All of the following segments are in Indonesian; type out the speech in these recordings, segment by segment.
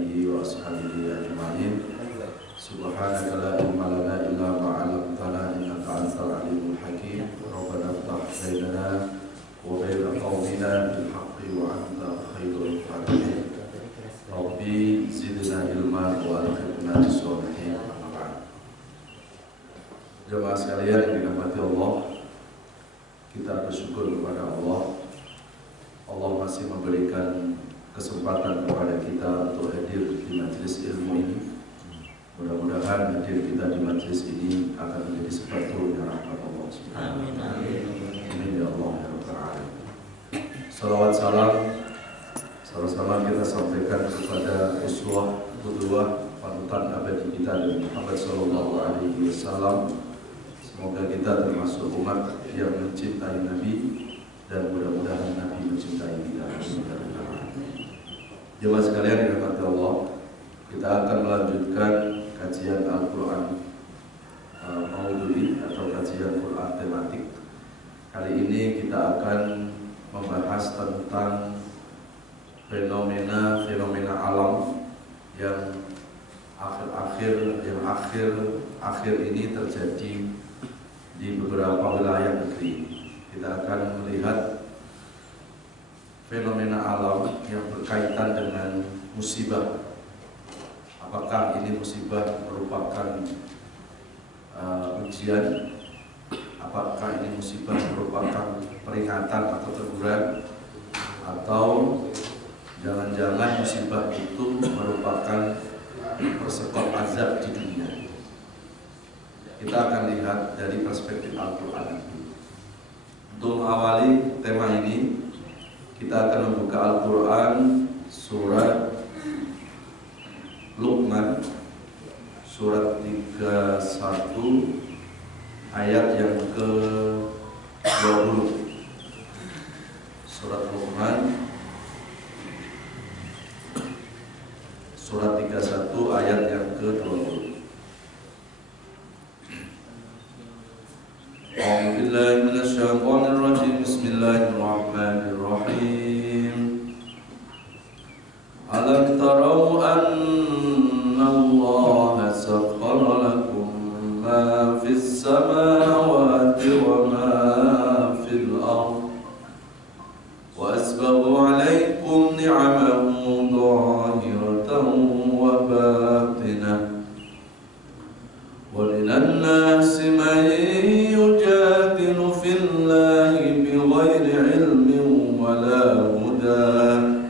alihi wa ashabihi ajma'in. Subhanaka la ilma lana illa ma 'allamtana innaka antal alimul hakim. Rabbana iftah bainana wa baina qaumina bil haqqi wa anta khairul fatihin. Rabbi zidna ilman wa alhiqna bis sholihin. Jemaah sekalian yang dirahmati Allah, kita bersyukur kepada Allah. Allah masih memberikan kesempatan kepada kita untuk hadir di majelis ilmu ini. Mudah-mudahan hadir kita di majelis ini akan menjadi sebab turunnya rahmat Allah. Amin. Amin ya Allah ya Rabbal Alamin. Salawat salam sama-sama kita sampaikan kepada uswah qudwah panutan abadi kita Nabi Muhammad sallallahu alaihi wasallam. Semoga kita termasuk umat yang mencintai Nabi dan mudah-mudahan Nabi mencintai kita. Jemaah sekalian yang dirahmati Allah, kita akan melanjutkan kajian Al-Quran Maududi atau kajian Quran tematik. Kali ini kita akan membahas tentang fenomena alam yang akhir ini terjadi di beberapa wilayah negeri. Kita akan melihat fenomena alam yang berkaitan dengan musibah. Apakah ini musibah merupakan ujian? Apakah ini musibah merupakan peringatan atau teguran? Atau jangan-jangan musibah itu merupakan persekop azab di dunia? Kita akan lihat dari perspektif Al-Quran. Untuk mengawali tema ini, kita akan membuka Al-Quran surat Luqman, surat 31 ayat yang ke-20. Surat Luqman surat 31 ayat yang ke-20. A'udzubillahi minasyaitonir rajim. Bismillahirrahmanirrahim. Alam tarau anna Allah sakhkhara lakum ma fis samawati wa ma fil ardh wa asbagha 'alaykum ni'amahu dhahiratan wa batinah wa minan nasi man yujadilu fillahi bighairi ilmin wala hudan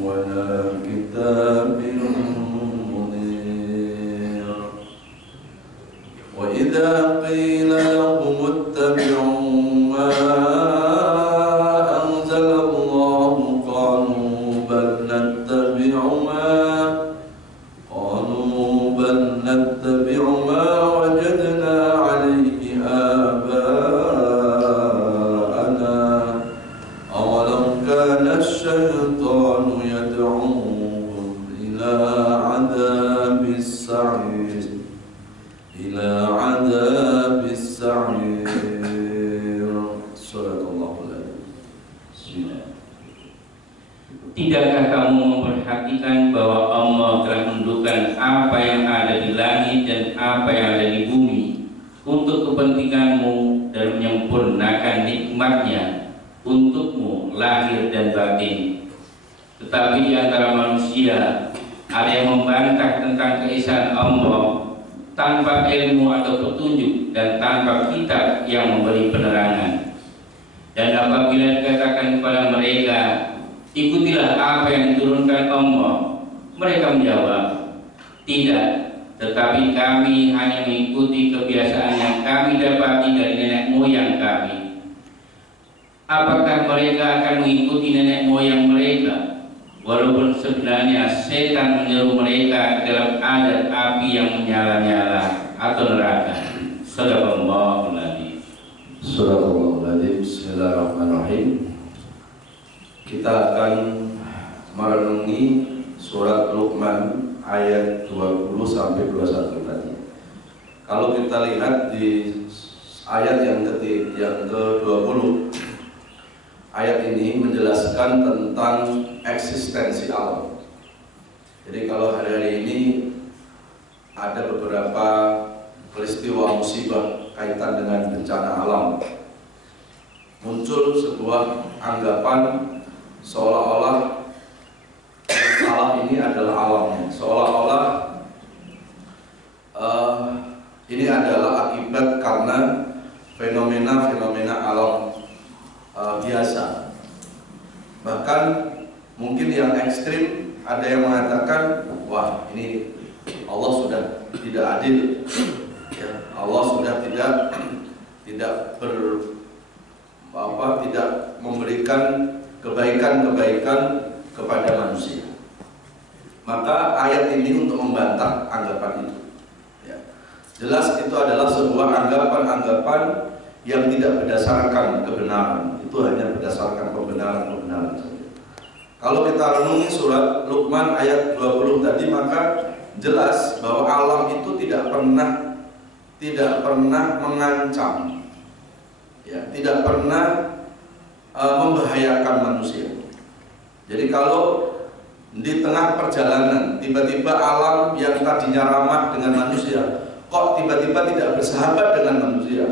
wala kitabin munir. Wa idza qila lahum ittabi'u ma anzalallahu qalu bal nattabi'u ma wajadna 'alayhi aba'ana awalam kana asy-syaitanu yad'uhum ila 'adzabis sa'ir Shadaqallahul adzim. Tidakkah kamu memperhatikan bahwa Allah telah menundukkan apa yang ada di langit dan apa yang ada di bumi untuk kepentinganmu dan menyempurnakan nikmatnya untukmu lahir dan batin? Tetapi di antara manusia ada yang membantah tentang keesaan Allah tanpa ilmu atau petunjuk dan tanpa kitab yang memberi penerangan. Dan apabila dikatakan kepada mereka, ikutilah apa yang diturunkan Allah, mereka menjawab, tidak, tetapi kami hanya mengikuti kebiasaan yang kami dapati dari nenek moyang kami. Apakah mereka akan mengikuti nenek moyang mereka, walaupun sebenarnya setan menyeru mereka ke dalam adat api yang menyala-nyala atau neraka? Shadaqallahul adzim. Shadaqallahul adzim. Bismillahirrahmanirrahim. Kita akan merenungi surat Luqman ayat 20 sampai 21 tadi. Kalau kita lihat di ayat yang ke-20, ayat ini menjelaskan tentang eksistensi alam. Jadi kalau hari-hari ini ada beberapa peristiwa musibah kaitan dengan bencana alam, muncul sebuah anggapan seolah-olah alam ini adalah alamnya, seolah-olah ini adalah akibat karena fenomena-fenomena alam biasa. Bahkan mungkin yang ekstrim, ada yang mengatakan, wah ini Allah sudah tidak adil, ya, Allah sudah tidak memberikan kebaikan-kebaikan kepada manusia. Maka ayat ini untuk membantah anggapan itu. Ya. Jelas itu adalah sebuah anggapan-anggapan yang tidak berdasarkan kebenaran. Itu hanya berdasarkan pembenaran-pembenaran saja. Kalau kita renungi surat Luqman ayat 20 tadi, maka jelas bahwa alam itu tidak pernah mengancam, ya, tidak pernah membahayakan manusia. Jadi kalau di tengah perjalanan tiba-tiba alam yang tadinya ramah dengan manusia kok tiba-tiba tidak bersahabat dengan manusia,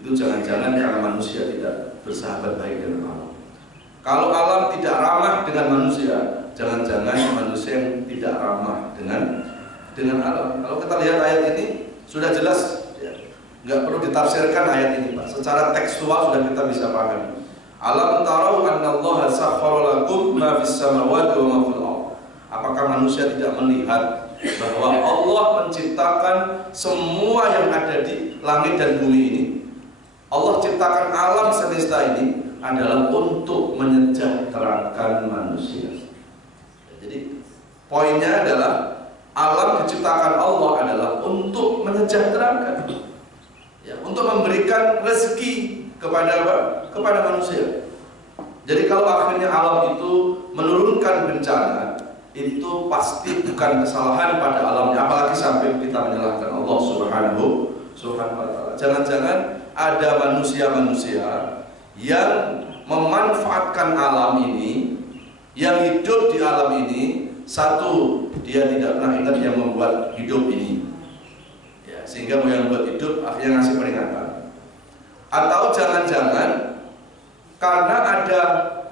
itu jangan-jangan karena manusia tidak bersahabat baik dengan alam. Kalau alam tidak ramah dengan manusia, jangan-jangan manusia yang tidak ramah dengan alam. Kalau kita lihat ayat ini sudah jelas, ya, nggak perlu ditafsirkan ayat ini, Pak. Secara tekstual sudah kita bisa paham. Alam tarau annallaha sakhkhara lakum ma fis samawati wa ma fil ardh. Apakah manusia tidak melihat bahwa Allah menciptakan semua yang ada di langit dan bumi ini? Allah ciptakan alam semesta ini adalah untuk menyejahterakan manusia. Jadi poinnya adalah alam diciptakan Allah adalah untuk menyejahterakan, ya, untuk memberikan rezeki kepada manusia. Jadi kalau akhirnya alam itu menurunkan bencana, itu pasti bukan kesalahan pada alamnya, apalagi sampai kita menyalahkan Allah Subhanahu wa ta'ala. Jangan-jangan ada manusia-manusia yang memanfaatkan alam ini, yang hidup di alam ini. Satu, dia tidak pernah ingat yang membuat hidup ini, ya, sehingga yang membuat hidup akhirnya ngasih peringatan. Atau jangan-jangan karena ada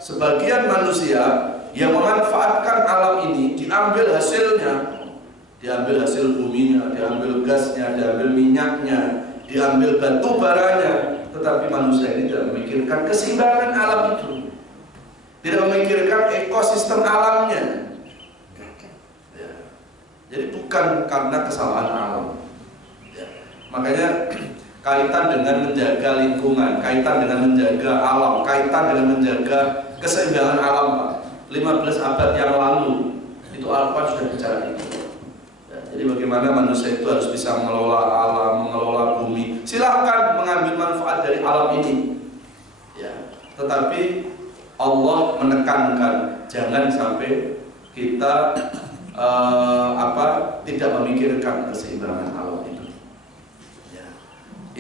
sebagian manusia yang memanfaatkan alam ini, diambil hasilnya, diambil hasil buminya, diambil gasnya, diambil minyaknya, diambil batu baranya, tetapi manusia ini tidak memikirkan keseimbangan alam itu, tidak memikirkan ekosistem alamnya. Ya. Jadi bukan karena kesalahan alam, ya. Makanya kaitan dengan menjaga lingkungan, kaitan dengan menjaga alam, kaitan dengan menjaga keseimbangan alam, Pak. 15 abad yang lalu itu Al-Quran sudah bicara itu. Ya, jadi bagaimana manusia itu harus bisa mengelola alam, mengelola bumi. Silahkan mengambil manfaat dari alam ini, ya. Tetapi Allah menekankan jangan sampai kita tidak memikirkan keseimbangan alam itu.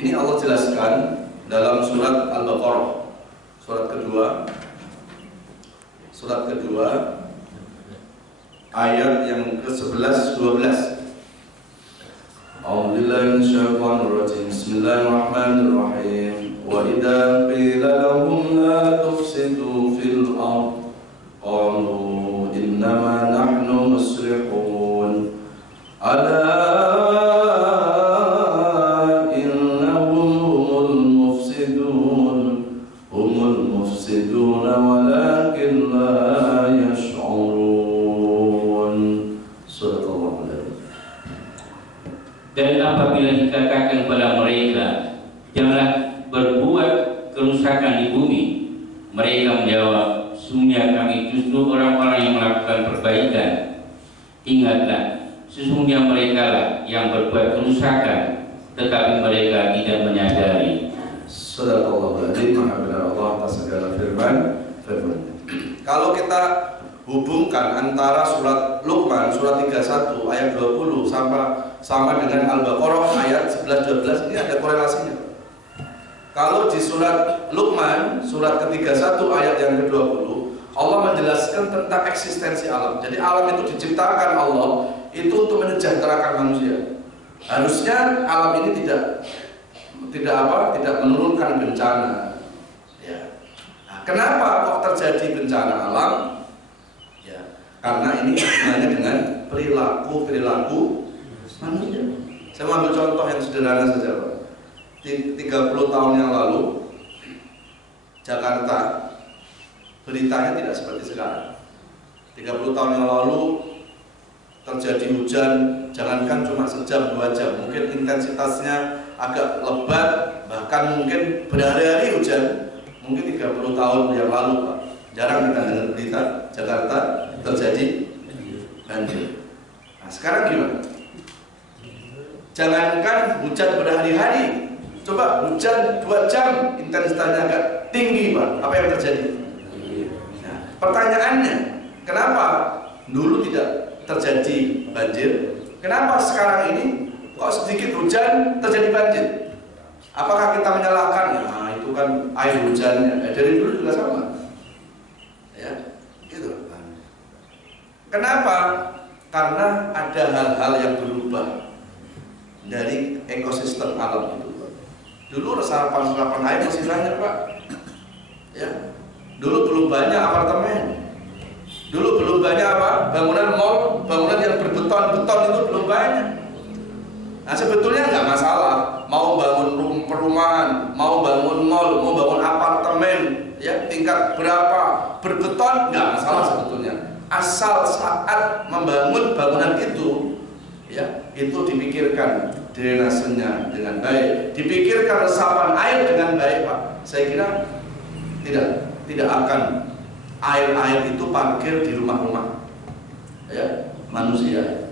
Ini Allah jelaskan dalam surat Al-Baqarah, surat kedua ayat yang ke-11 12. A'udzubillahi minasyaitonir rajim. Bismillahirrahmanirrahim. Wa idza qila lahum la tufsidu fil ardh qalu innama nahnu muslihun. Ala dan apabila dikatakan kepada mereka, janganlah berbuat kerusakan di bumi, mereka menjawab, sesungguhnya kami justru orang-orang yang melakukan perbaikan. Ingatlah, sesungguhnya mereka lah yang berbuat kerusakan, tetapi mereka tidak menyadari. Sadaqallahul adzim. Maha benar Allah atas segala firman. Kalau kita hubungkan antara surat Luqman surat 31 ayat 20 sama dengan Al-Baqarah ayat 11-12, ini ada korelasinya. Kalau di surat Luqman, surat ke-31 ayat yang ke-20, Allah menjelaskan tentang eksistensi alam. Jadi alam itu diciptakan Allah itu untuk menyejahterakan manusia. Harusnya alam ini tidak menurunkan bencana. Ya. Nah, kenapa kok terjadi bencana alam? Ya, karena ini hubungannya dengan perilaku manusia. Saya ambil contoh yang sederhana saja, Pak. 30 tahun yang lalu Jakarta beritanya tidak seperti sekarang. 30 tahun yang lalu terjadi hujan, jangankan cuma sejam 2 jam, mungkin intensitasnya agak lebat, bahkan mungkin berhari-hari hujan. Mungkin 30 tahun yang lalu, Pak, jarang kita dengar berita Jakarta terjadi banjir. Nah, sekarang gimana? Jangankan hujan berhari-hari, coba hujan 2 jam intensitasnya agak tinggi, Pak. Apa yang terjadi? Nah, pertanyaannya, kenapa dulu tidak terjadi banjir? Kenapa sekarang ini kok sedikit hujan terjadi banjir? Apakah kita menyalahkan? Nah, itu kan air hujannya. Dari dulu juga sama. Ya, gitu. Kenapa? Karena ada hal-hal yang berubah dari ekosistem alam itu. Dulu resapan air masih banyak, Pak. Ya. Dulu belum banyak apartemen. Dulu belum banyak bangunan mall, bangunan yang berbeton itu belum banyak. Nah, sebetulnya nggak masalah mau bangun perumahan, mau bangun mall, mau bangun apartemen, ya tingkat berapa berbeton nggak masalah sebetulnya. Asal saat membangun bangunan itu, ya itu dipikirkan drainasenya dengan baik, dipikirkan resapan air dengan baik, Pak. Saya kira tidak akan air itu parkir di rumah-rumah, ya manusia.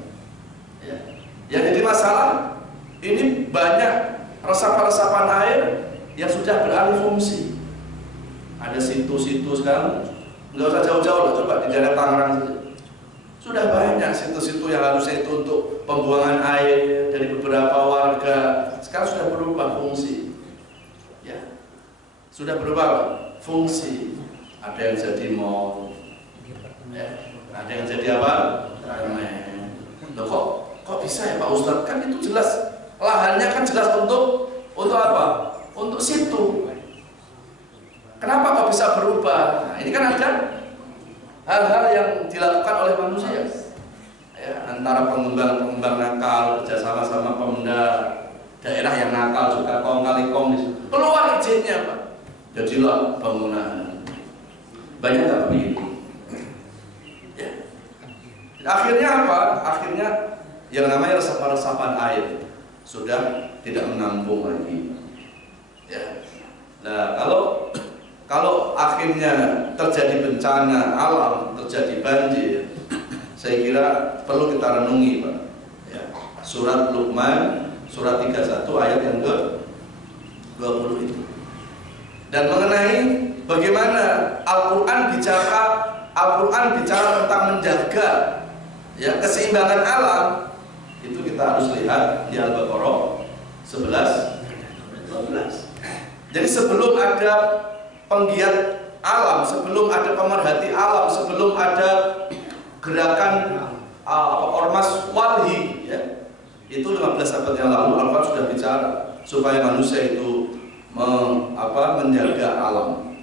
Ya, jadi masalah ini banyak resapan-resapan air yang sudah beralih fungsi. Ada situ-situ sekarang, nggak usah jauh-jauh lah, coba di daerah Tangerang saja. Sudah banyak situ-situ yang harusnya itu untuk pembuangan air dari beberapa warga, sekarang sudah berubah fungsi. Ya, sudah berubah fungsi. Ada yang jadi mall, ya, ada yang jadi apa? Ramen. Loh, kok bisa ya Pak Ustadz? Kan itu jelas lahannya kan jelas untuk apa? Untuk situ. Kenapa kok bisa berubah? Nah, ini kan ada hal-hal yang dilakukan oleh manusia. Ya, antara pengembang nakal bekerjasama sama Pemda daerah yang nakal juga kong kali kong di situ. Keluar izinnya, Pak. Jadilah bangunan. Banyak tak begitu? Ya. Akhirnya apa? Akhirnya yang namanya resapan air sudah tidak menampung lagi. Ya. Nah, kalau akhirnya terjadi bencana alam, terjadi banjir, saya kira perlu kita renungi, Pak. Ya. Surat Luqman, surat 31 ayat yang ke-20 itu. Dan mengenai bagaimana Al-Quran bicara tentang menjaga ya keseimbangan alam, itu kita harus lihat di Al-Baqarah 11-12. Jadi sebelum ada penggiat alam, sebelum ada pemerhati alam, sebelum ada gerakan ormas walhi, ya, itu 15 abad yang lalu Al-Quran sudah bicara supaya manusia itu menjaga alam,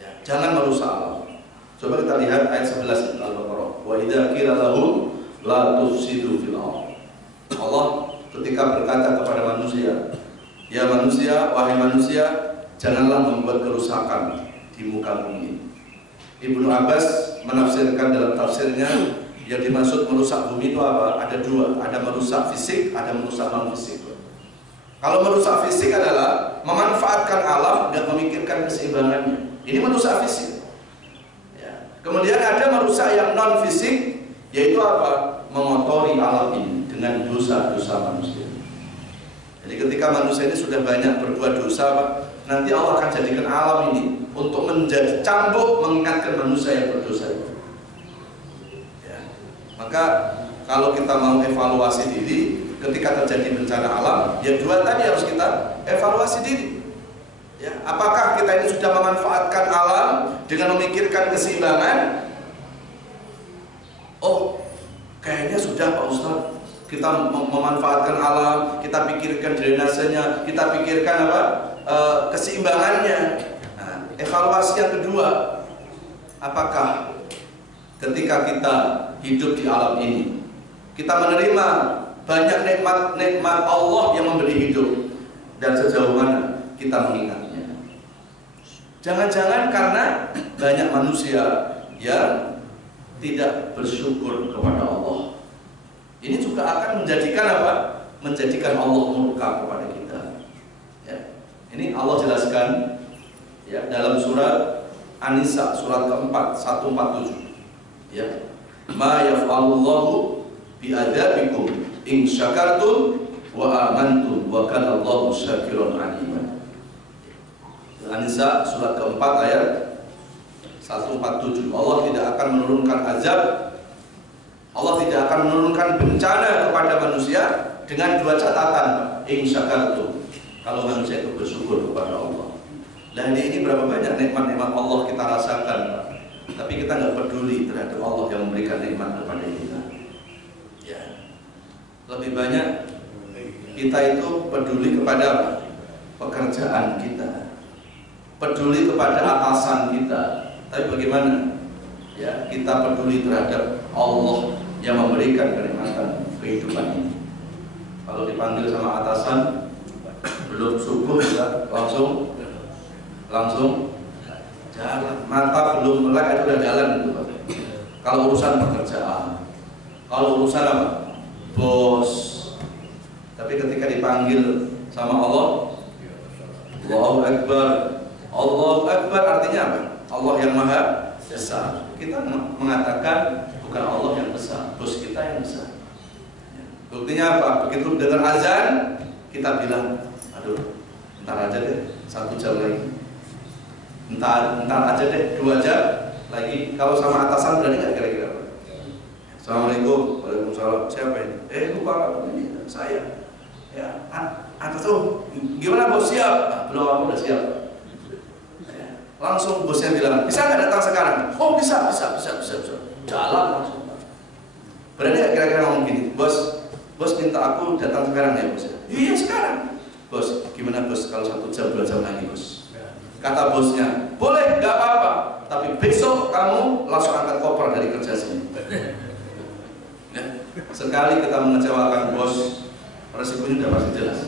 ya, jangan merusak alam. Coba kita lihat ayat 11 Al-Baqarah. Wa idza qila lahum la tufsidu fil ardh. Allah ketika berkata kepada manusia, ya manusia, wahai manusia, janganlah membuat kerusakan di muka bumi. Ibnu Abbas menafsirkan dalam tafsirnya, yang dimaksud merusak bumi itu apa? Ada dua, ada merusak fisik, ada merusak non fisik. Kalau merusak fisik adalah memanfaatkan alam dan memikirkan keseimbangannya. Ini merusak fisik. Ya. Kemudian ada merusak yang non fisik, yaitu apa? Mengotori alam ini dengan dosa-dosa manusia. Jadi ketika manusia ini sudah banyak berbuat dosa, Pak, nanti Allah akan jadikan alam ini untuk menjadi cambuk mengingatkan manusia yang berdosa itu. Ya. Maka kalau kita mau evaluasi diri ketika terjadi bencana alam, ya dua tadi harus kita evaluasi diri. Ya, apakah kita ini sudah memanfaatkan alam dengan memikirkan keseimbangan? Oh, kayaknya sudah Pak Ustaz. Kita memanfaatkan alam, kita pikirkan drainasenya, kita pikirkan apa? Keseimbangannya. Nah, evaluasi yang kedua, apakah ketika kita hidup di alam ini, kita menerima banyak nikmat Allah yang memberi hidup, dan sejauh mana kita mengingatnya? Jangan-jangan karena banyak manusia yang tidak bersyukur kepada Allah. Ini juga akan menjadikan apa? Menjadikan Allah murka kepada kita. Ya. Ini Allah jelaskan ya dalam surat An-Nisa surat keempat 147. Ya. Ma yaf'alullahu bi'adabikum in syakartum wa amantum wa kana Allahu syakiran alima. An-Nisa surat keempat ayat 147. Allah tidak akan menurunkan azab, Allah tidak akan menurunkan bencana kepada manusia dengan dua catatan, in syakartum, kalau manusia itu bersyukur kepada Allah. Dan ini berapa banyak nikmat-nikmat Allah kita rasakan, tapi kita nggak peduli terhadap Allah yang memberikan nikmat kepada kita. Ya. Lebih banyak kita itu peduli kepada pekerjaan kita, peduli kepada atasan kita, tapi bagaimana? Ya, kita peduli terhadap Allah yang memberikan kenikmatan kehidupan ini. Kalau dipanggil sama atasan, belum subuh ya, langsung jalan. Mata belum melek itu udah jalan itu, Pak. Kalau urusan pekerjaan, kalau urusan apa? Bos. Tapi ketika dipanggil sama Allah, Allahu Akbar. Allahu Akbar artinya apa? Allah yang maha besar. Kita mengatakan bukan Allah yang besar, bos kita yang besar. Buktinya apa? Begitu dengar azan, kita bilang, aduh, ntar aja deh, 1 jam lagi. Ntar aja deh, 2 jam lagi. Kalau sama atasan berani nggak kira-kira? Assalamualaikum, waalaikumsalam. Siapa ini? Lupa ini saya. Ya, atas tuh, gimana bos, siap? Belum, aku udah siap. Langsung bosnya bilang, bisa nggak datang sekarang? Oh bisa. Jalan langsung. Berani nggak kira-kira ngomong gini, bos minta aku datang sekarang ya bos? Iya sekarang. Bos, gimana bos kalau 1 jam 2 jam lagi bos? Kata bosnya, boleh, nggak apa-apa. Tapi besok kamu langsung angkat koper dari kerja sini. Ya. Sekali kita mengecewakan bos, resikonya sudah pasti jelas.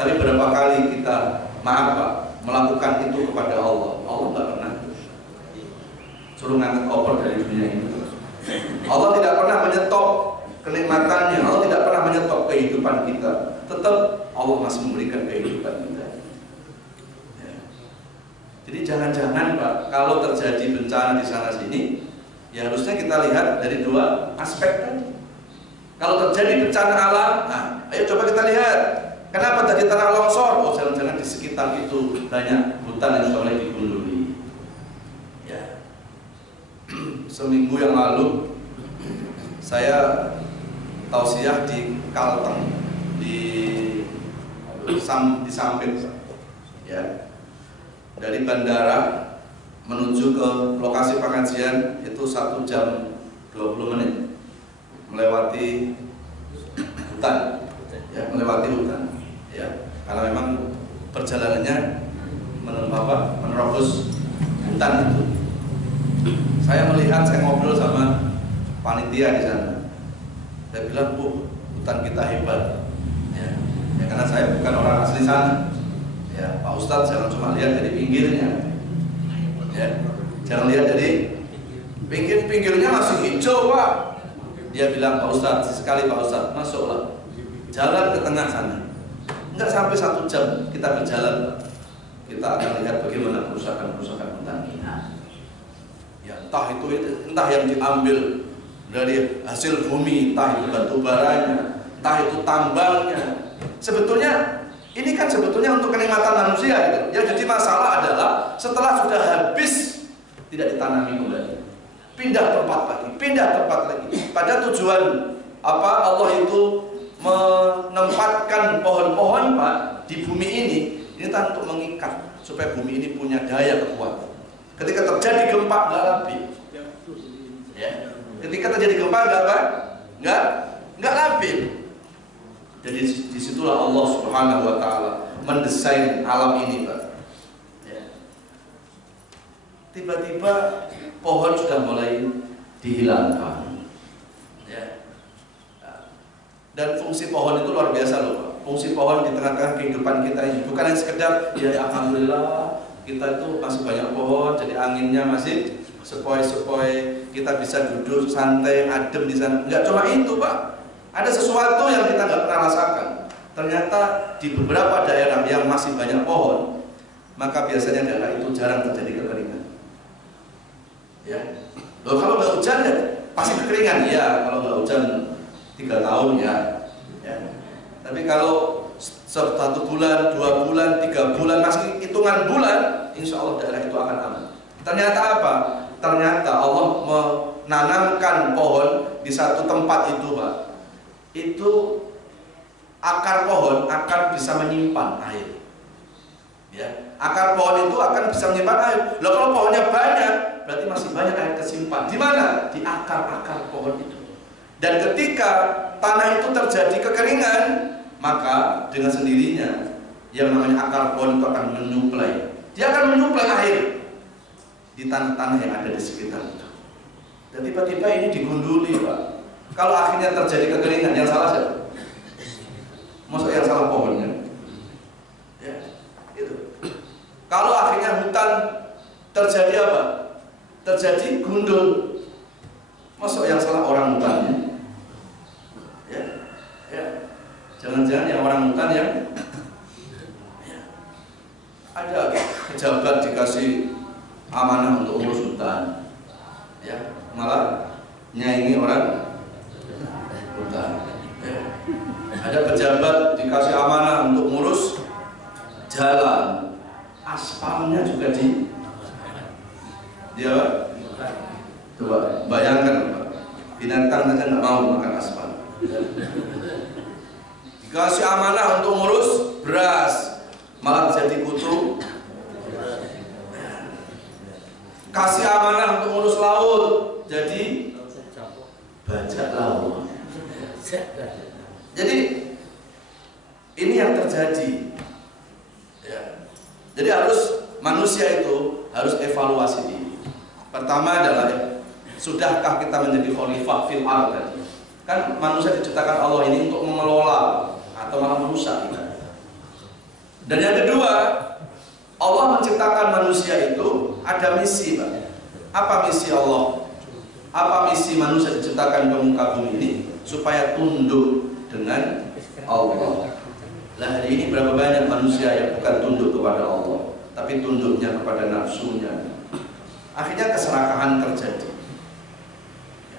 Tapi berapa kali kita, maaf Pak, melakukan itu kepada Allah? Allah nggak pernah suruh ngangkat koper dari dunia ini. Allah tidak pernah menyetop kenikmatannya, Allah tidak pernah menyetop kehidupan kita. Tetap Allah masih memberikan kehidupan kita. Ya. Jadi jangan-jangan Pak, kalau terjadi bencana di sana sini, ya harusnya kita lihat dari 2 aspek tadi. Kalau terjadi bencana alam, nah, ayo coba kita lihat. Kenapa tadi tanah longsor? Oh, jangan-jangan di sekitar itu banyak hutan yang sudah mulai digunduli. Ya. Seminggu yang lalu saya tausiah di Kalteng, di Sampit. Ya. Dari bandara menuju ke lokasi pengajian itu 1 jam 20 menit melewati hutan. Ya, melewati hutan. Ya, karena memang perjalanannya menerobos hutan itu. Saya melihat, saya ngobrol sama panitia di sana. Saya bilang, hutan kita hebat. Ya, karena saya bukan orang asli sana. Ya, Pak Ustadz jangan cuma lihat dari pinggirnya. Ya, jangan lihat dari pinggirnya masih hijau Pak. Dia bilang, Pak Ustadz, sekali Pak Ustadz, masuklah, jalan ke tengah sana. Enggak sampai 1 jam kita berjalan, kita akan lihat bagaimana kerusakan hutan kita. Ya, entah yang diambil dari hasil bumi, entah itu batu baranya, entah itu tambangnya. Sebetulnya ini kan sebetulnya untuk kenikmatan manusia gitu. Yang jadi masalah adalah setelah sudah habis tidak ditanami kembali. Pindah tempat lagi. Pada tujuan apa Allah itu menempatkan pohon-pohon Pak di bumi ini Ini kan untuk mengikat supaya bumi ini punya daya kekuatan. Ketika terjadi gempa nggak labil. Ya. Ketika terjadi gempa nggak labil. Jadi disitulah Allah Subhanahu Wa Taala mendesain alam ini, Pak. Ya. Tiba-tiba pohon sudah mulai dihilangkan. Ya. Dan fungsi pohon itu luar biasa loh, Pak. Fungsi pohon di tengah-tengah kehidupan kita ini bukan hanya sekedar ya alhamdulillah kita itu masih banyak pohon, jadi anginnya masih sepoi-sepoi, kita bisa duduk santai, adem di sana. Enggak cuma itu, Pak. Ada sesuatu yang kita nggak pernah rasakan. Ternyata di beberapa daerah yang masih banyak pohon, maka biasanya daerah itu jarang terjadi kekeringan. Ya. Loh, kalau nggak hujan ya pasti kekeringan. Ya, kalau nggak hujan 3 tahun ya. Tapi kalau 1 bulan, 2 bulan, 3 bulan, masih hitungan bulan, insya Allah daerah itu akan aman. Ternyata apa? Ternyata Allah menanamkan pohon di satu tempat itu, Pak. Itu akar pohon akan bisa menyimpan air. Ya, akar pohon itu akan bisa menyimpan air. Loh, kalau pohonnya banyak, berarti masih banyak air kesimpan. Di mana? Di akar-akar pohon itu. Dan ketika tanah itu terjadi kekeringan, maka dengan sendirinya yang namanya akar pohon itu akan menyuplai. Dia akan menyuplai air di tanah-tanah yang ada di sekitar itu. Dan tiba-tiba ini digunduli, Pak. Kalau akhirnya terjadi kekeringan, yang salah siapa? Maksud yang salah pohonnya? Ya, itu. Kalau akhirnya hutan terjadi apa? Terjadi gundul. Maksud yang salah orang hutannya? Jangan-jangan yang orang hutan yang ada pejabat dikasih amanah untuk urus hutan, ya malah nyaingi orang hutan. Ya. Ada pejabat dikasih amanah untuk ngurus jalan, aspalnya juga dia coba bayangkan, Pak. Binatang saja nggak mau makan aspal. Dikasih amanah untuk ngurus beras, malah jadi kutu. Kasih amanah untuk ngurus laut, jadi bajak laut. Jadi ini yang terjadi. Ya. Jadi harus manusia itu harus evaluasi diri. Pertama adalah sudahkah kita menjadi khalifah fil ardh? Kan manusia diciptakan Allah ini untuk mengelola atau malah merusak kita. Dan yang kedua, Allah menciptakan manusia itu ada misi, Pak. Apa misi Allah? Apa misi manusia diciptakan di muka bumi ini? Supaya tunduk dengan Allah. Lah hari ini berapa banyak manusia yang bukan tunduk kepada Allah, tapi tunduknya kepada nafsunya. Akhirnya keserakahan terjadi.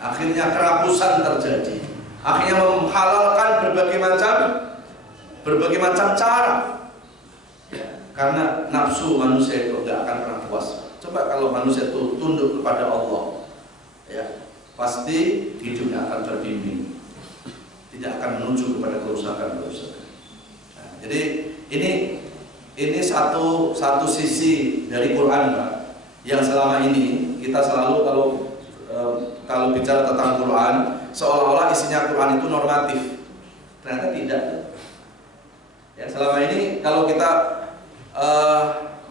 Akhirnya kerakusan terjadi. Akhirnya menghalalkan berbagai macam cara. Ya, karena nafsu manusia itu tidak akan pernah puas. Coba kalau manusia itu tunduk kepada Allah, ya pasti hidupnya akan terbimbing, tidak akan menuju kepada kerusakan. Nah, jadi ini satu sisi dari Quran, Pak. Yang selama ini kita selalu kalau bicara tentang Quran, seolah-olah isinya Quran itu normatif. Ternyata tidak. Ya, selama ini kalau kita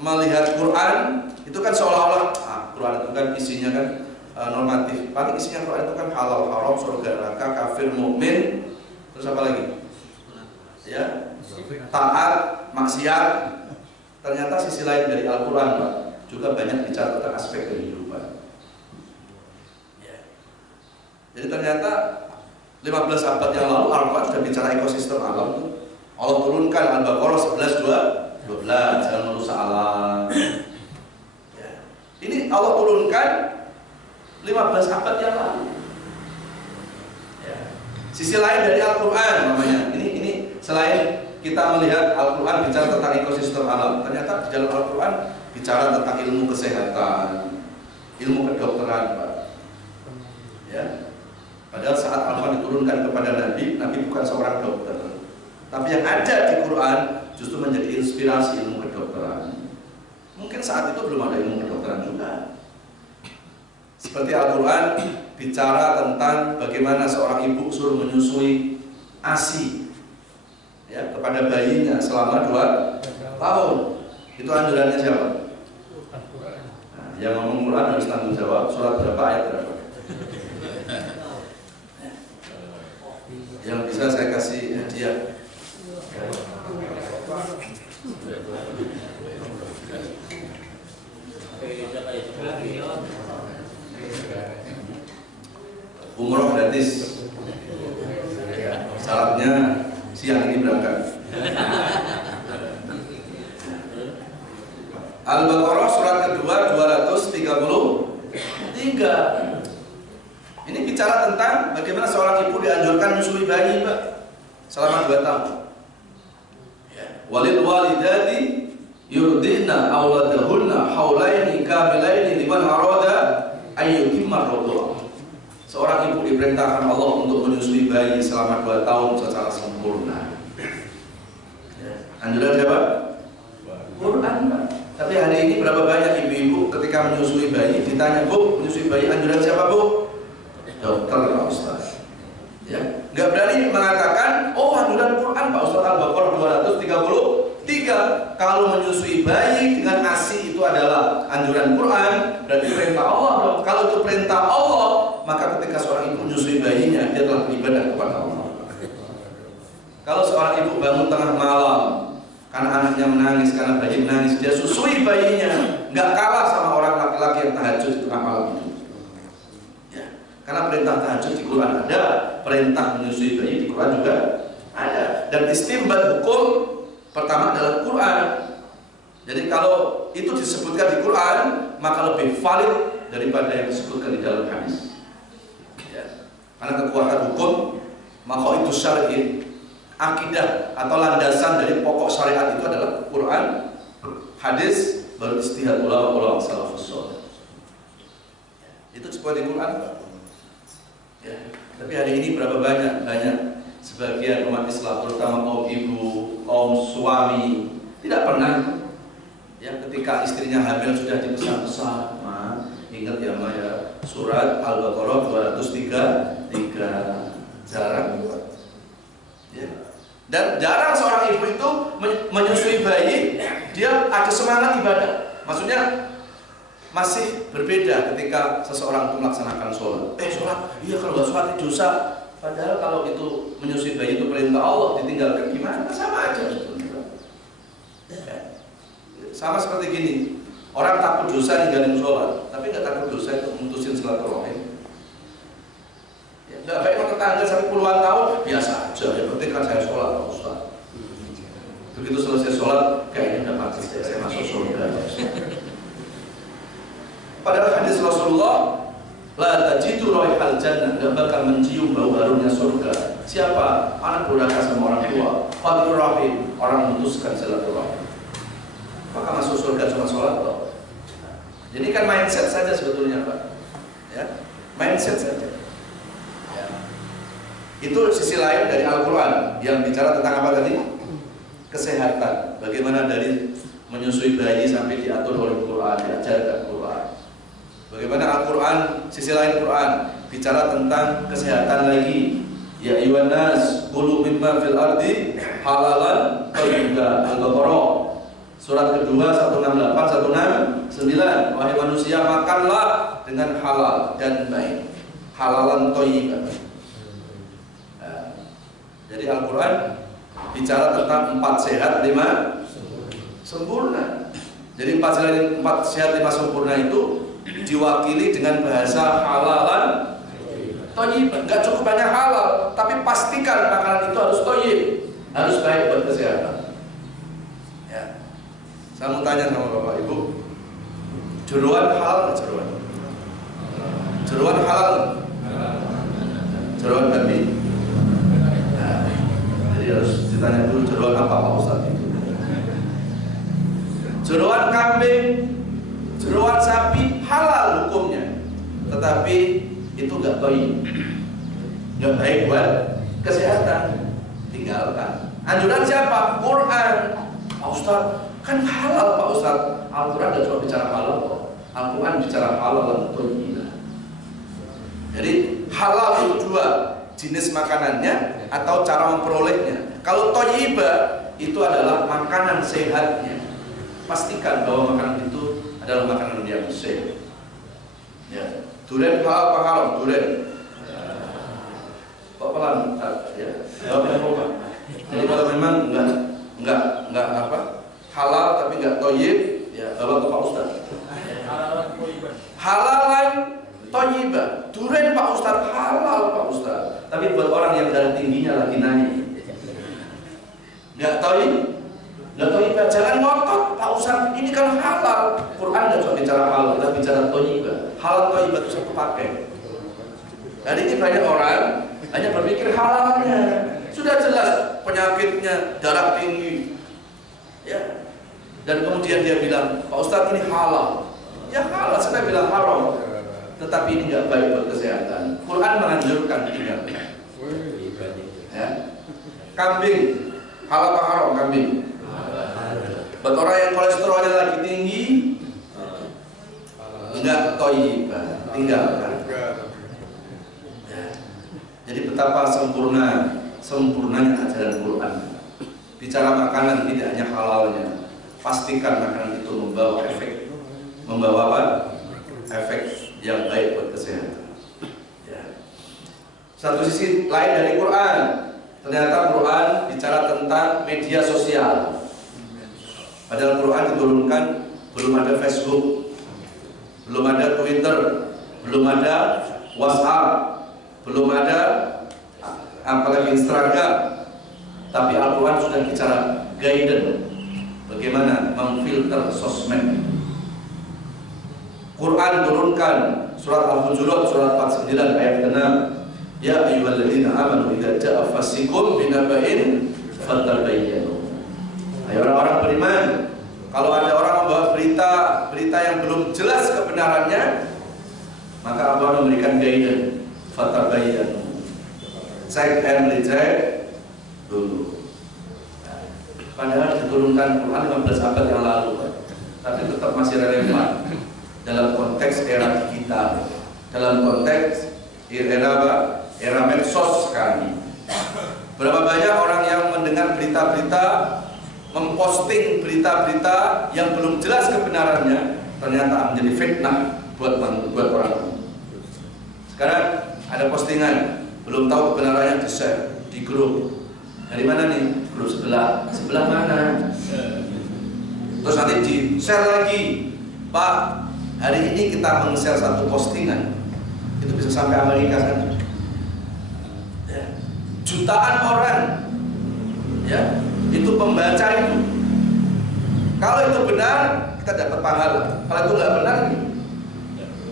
melihat Quran itu kan seolah-olah Quran itu kan isinya kan normatif. Paling isinya Quran itu kan halal, haram, surga, neraka, kafir, mukmin, terus apa lagi? Ya, taat, maksiat. Ternyata sisi lain dari Al-Quran, Pak, juga banyak bicara tentang aspek kehidupan. Jadi ternyata 15 abad yang lalu Al-Quran sudah bicara ekosistem alam itu. Allah turunkan Al-Baqarah 11:12, jangan merusak alam. Ya. Ini Allah turunkan 15 abad yang lalu. Ya. Sisi lain dari Al-Quran namanya. Ini selain kita melihat Al-Quran bicara tentang ekosistem alam, ternyata di dalam Al-Quran bicara tentang ilmu kesehatan, ilmu kedokteran, Pak. Ya. Padahal saat Al-Quran diturunkan kepada Nabi bukan seorang dokter, tapi yang ada di Quran justru menjadi inspirasi ilmu kedokteran, mungkin saat itu belum ada ilmu kedokteran juga. Seperti Al-Quran bicara tentang bagaimana seorang ibu suruh menyusui ASI ya, kepada bayinya selama 2 tahun. Itu anjurannya siapa? Nah, yang ngomong Quran harus tanggung jawab. Surat berapa, ayat berapa? Yang bisa saya kasih hadiah. Umroh gratis. Syaratnya siang ini berangkat. Al-Baqarah surat kedua 233. Ini bicara tentang bagaimana seorang ibu dianjurkan menyusui bayi, Pak, selama 2 tahun. Walil walidati yurdina auladahunna haulaini kamilaini liman arada ayyutimma radha. Seorang ibu diperintahkan Allah untuk menyusui bayi selama 2 tahun secara sempurna. Anjuran siapa? Quran, Pak. Tapi hari ini berapa banyak ibu-ibu ketika menyusui bayi ditanya, Bu, menyusui bayi anjuran siapa, Bu? Dokter, Pak Ustaz. Ya, nggak berani mengatakan, oh anjuran Quran, Pak Ustaz. Al-Baqarah 233. Kalau menyusui bayi dengan ASI itu adalah anjuran Quran, berarti perintah Allah. Kalau itu perintah Allah, maka ketika seorang ibu menyusui bayinya, dia telah beribadah kepada Allah. Kalau seorang ibu bangun tengah malam karena anaknya menangis, karena bayi menangis, dia susui bayinya, nggak kalah sama orang laki-laki yang tahajud di tengah malam itu. Ya, karena perintah tahajud di Quran ada, perintah menyusui bayi di Quran juga ada. Dan istimbat hukum pertama adalah Quran. Jadi kalau itu disebutkan di Quran, maka lebih valid daripada yang disebutkan di dalam hadis. Ya. Karena kekuatan hukum, maka itu syar'i, akidah atau landasan dari pokok syariat itu adalah Quran, hadis, baru ijtihad ulama salafus saleh. Itu disebut di Quran. Ya. Tapi hari ini berapa banyak sebagian umat Islam, terutama kaum ibu, kaum suami, tidak pernah ya ketika istrinya hamil sudah dipesan-pesan, ingat ya Ma ya, surat Al-Baqarah 233, jarang ya. Dan jarang seorang ibu itu menyusui bayi, dia ada semangat ibadah. Maksudnya masih berbeda ketika seseorang itu melaksanakan sholat. Sholat, iya kalau nggak sholat itu dosa. Padahal kalau itu menyusui bayi itu perintah Allah, ditinggalkan gimana? Sama aja sebetulnya. Sama seperti gini, orang takut dosa ninggalin sholat, tapi nggak takut dosa itu mutusin silaturahim. Ya, nggak baik sama tetangga sampai puluhan tahun, biasa aja. Yang penting kan saya sholat, Pak Ustaz. Begitu selesai sholat, kayaknya udah pasti saya masuk surga. Padahal hadis Rasulullah, la tajidu raihal jannah, nggak bakal mencium bau harumnya surga. Siapa? Anak durhaka sama orang tua, qatur rahim, orang memutuskan silaturahim. Maka masuk surga cuma sholat loh. Jadi kan mindset saja sebetulnya, Pak. Ya, mindset saja. Ya. Itu sisi lain dari Al-Quran yang bicara tentang apa tadi? Kesehatan. Bagaimana dari menyusui bayi sampai diatur oleh Quran, diajarkan Quran. Bagaimana Al-Quran, sisi lain Quran bicara tentang kesehatan lagi. Ya ayyuhan nas, kulu mimma fil ardi halalan thayyiban. Al-Baqarah surat kedua 168 169. Wahai manusia, makanlah dengan halal dan baik. Halalan thayyiban. Jadi Al-Quran bicara tentang 4 sehat 5 sempurna. Jadi 4 sehat 5 sempurna itu diwakili dengan bahasa halalan thayyiban. Gak cukup hanya halal, tapi pastikan makanan itu harus thayyib, harus baik buat kesehatan. Ya. Saya mau tanya sama Bapak Ibu, jeroan halal nggak jeroan? Jeroan halal? Jeroan babi? Nah, jadi harus ditanya dulu jeroan apa Pak Ustadz itu? Jeroan kambing, jeroan sapi halal hukumnya, tetapi itu nggak thayyib, nggak baik buat kesehatan, tinggalkan. Anjuran siapa? Quran. Pak Ustadz, Kan halal Pak Ustadz. Al-Quran tidak cuma bicara halal kok. Al-Quran bicara halal dan thayyibah. Jadi halal itu dua, jenis makanannya atau cara memperolehnya. Kalau thayyibah itu adalah makanan sehatnya. Pastikan bahwa makanan itu adalah makanan yang sehat. Ya. Durian halal apa haram? Durian. Kok pelan? Ya. Jawabnya apa? Jadi kalau memang enggak apa? Halal tapi enggak thayyib, ya bawa ke Pak Ustaz. Halalan thayyibah. Durian Pak Ustaz halal Pak Ustaz. Tapi buat orang yang darah tingginya lagi naik. Enggak thayyib. Enggak thayyibah, jangan ngotot Pak Ustaz. Ini kan halal. Quran enggak cuma bicara halal, kita bicara thayyibah. Halal thayyibah itu satu paket. Jadi ini banyak orang hanya berpikir halalnya. Sudah jelas penyakitnya darah tinggi. Ya. Dan kemudian dia bilang, Pak Ustaz ini halal. Ya halal, saya bilang haram. Tetapi ini enggak baik buat kesehatan. Quran menganjurkan tinggalkan. Ya. Kambing, halal apa haram kambing? Buat orang yang kolesterolnya lagi tinggi, enggak thayyibah, tinggalkan. Ya. Jadi betapa sempurnanya ajaran Quran. Bicara makanan tidak hanya halalnya, pastikan makanan itu membawa apa? Efek yang baik buat kesehatan. Ya. Satu sisi lain dari Quran, ternyata Quran bicara tentang media sosial. Padahal Quran diturunkan belum ada Facebook, belum ada Twitter, belum ada WhatsApp, belum ada apalagi Instagram. Tapi Al-Quran sudah bicara guidance, bagaimana memfilter sosmed. Quran turunkan surat Al-Hujurat surat 49 ayat 6. Ya ayyuhalladzina amanu idza ja'a fasiqun binaba'in fatabayyanu. Hai orang-orang beriman, kalau ada orang membawa berita yang belum jelas kebenarannya, maka Allah memberikan guidance, fatabayyanu. Cek and recheck dulu. Padahal diturunkan Quran 15 abad yang lalu, tapi tetap masih relevan dalam konteks era digital, dalam konteks era medsos sekarang. Berapa banyak orang yang mendengar berita-berita, memposting berita-berita yang belum jelas kebenarannya, ternyata menjadi fitnah buat orang. Sekarang ada postingan, belum tahu kebenarannya, di-share di grup. Dari mana nih? Grup sebelah mana? Terus nanti di-share lagi, Pak, hari ini kita meng-share satu postingan, itu bisa sampai Amerika sana. Ya. Jutaan orang, ya, itu pembaca itu. Kalau itu benar, kita dapat pahala. Kalau itu nggak benar,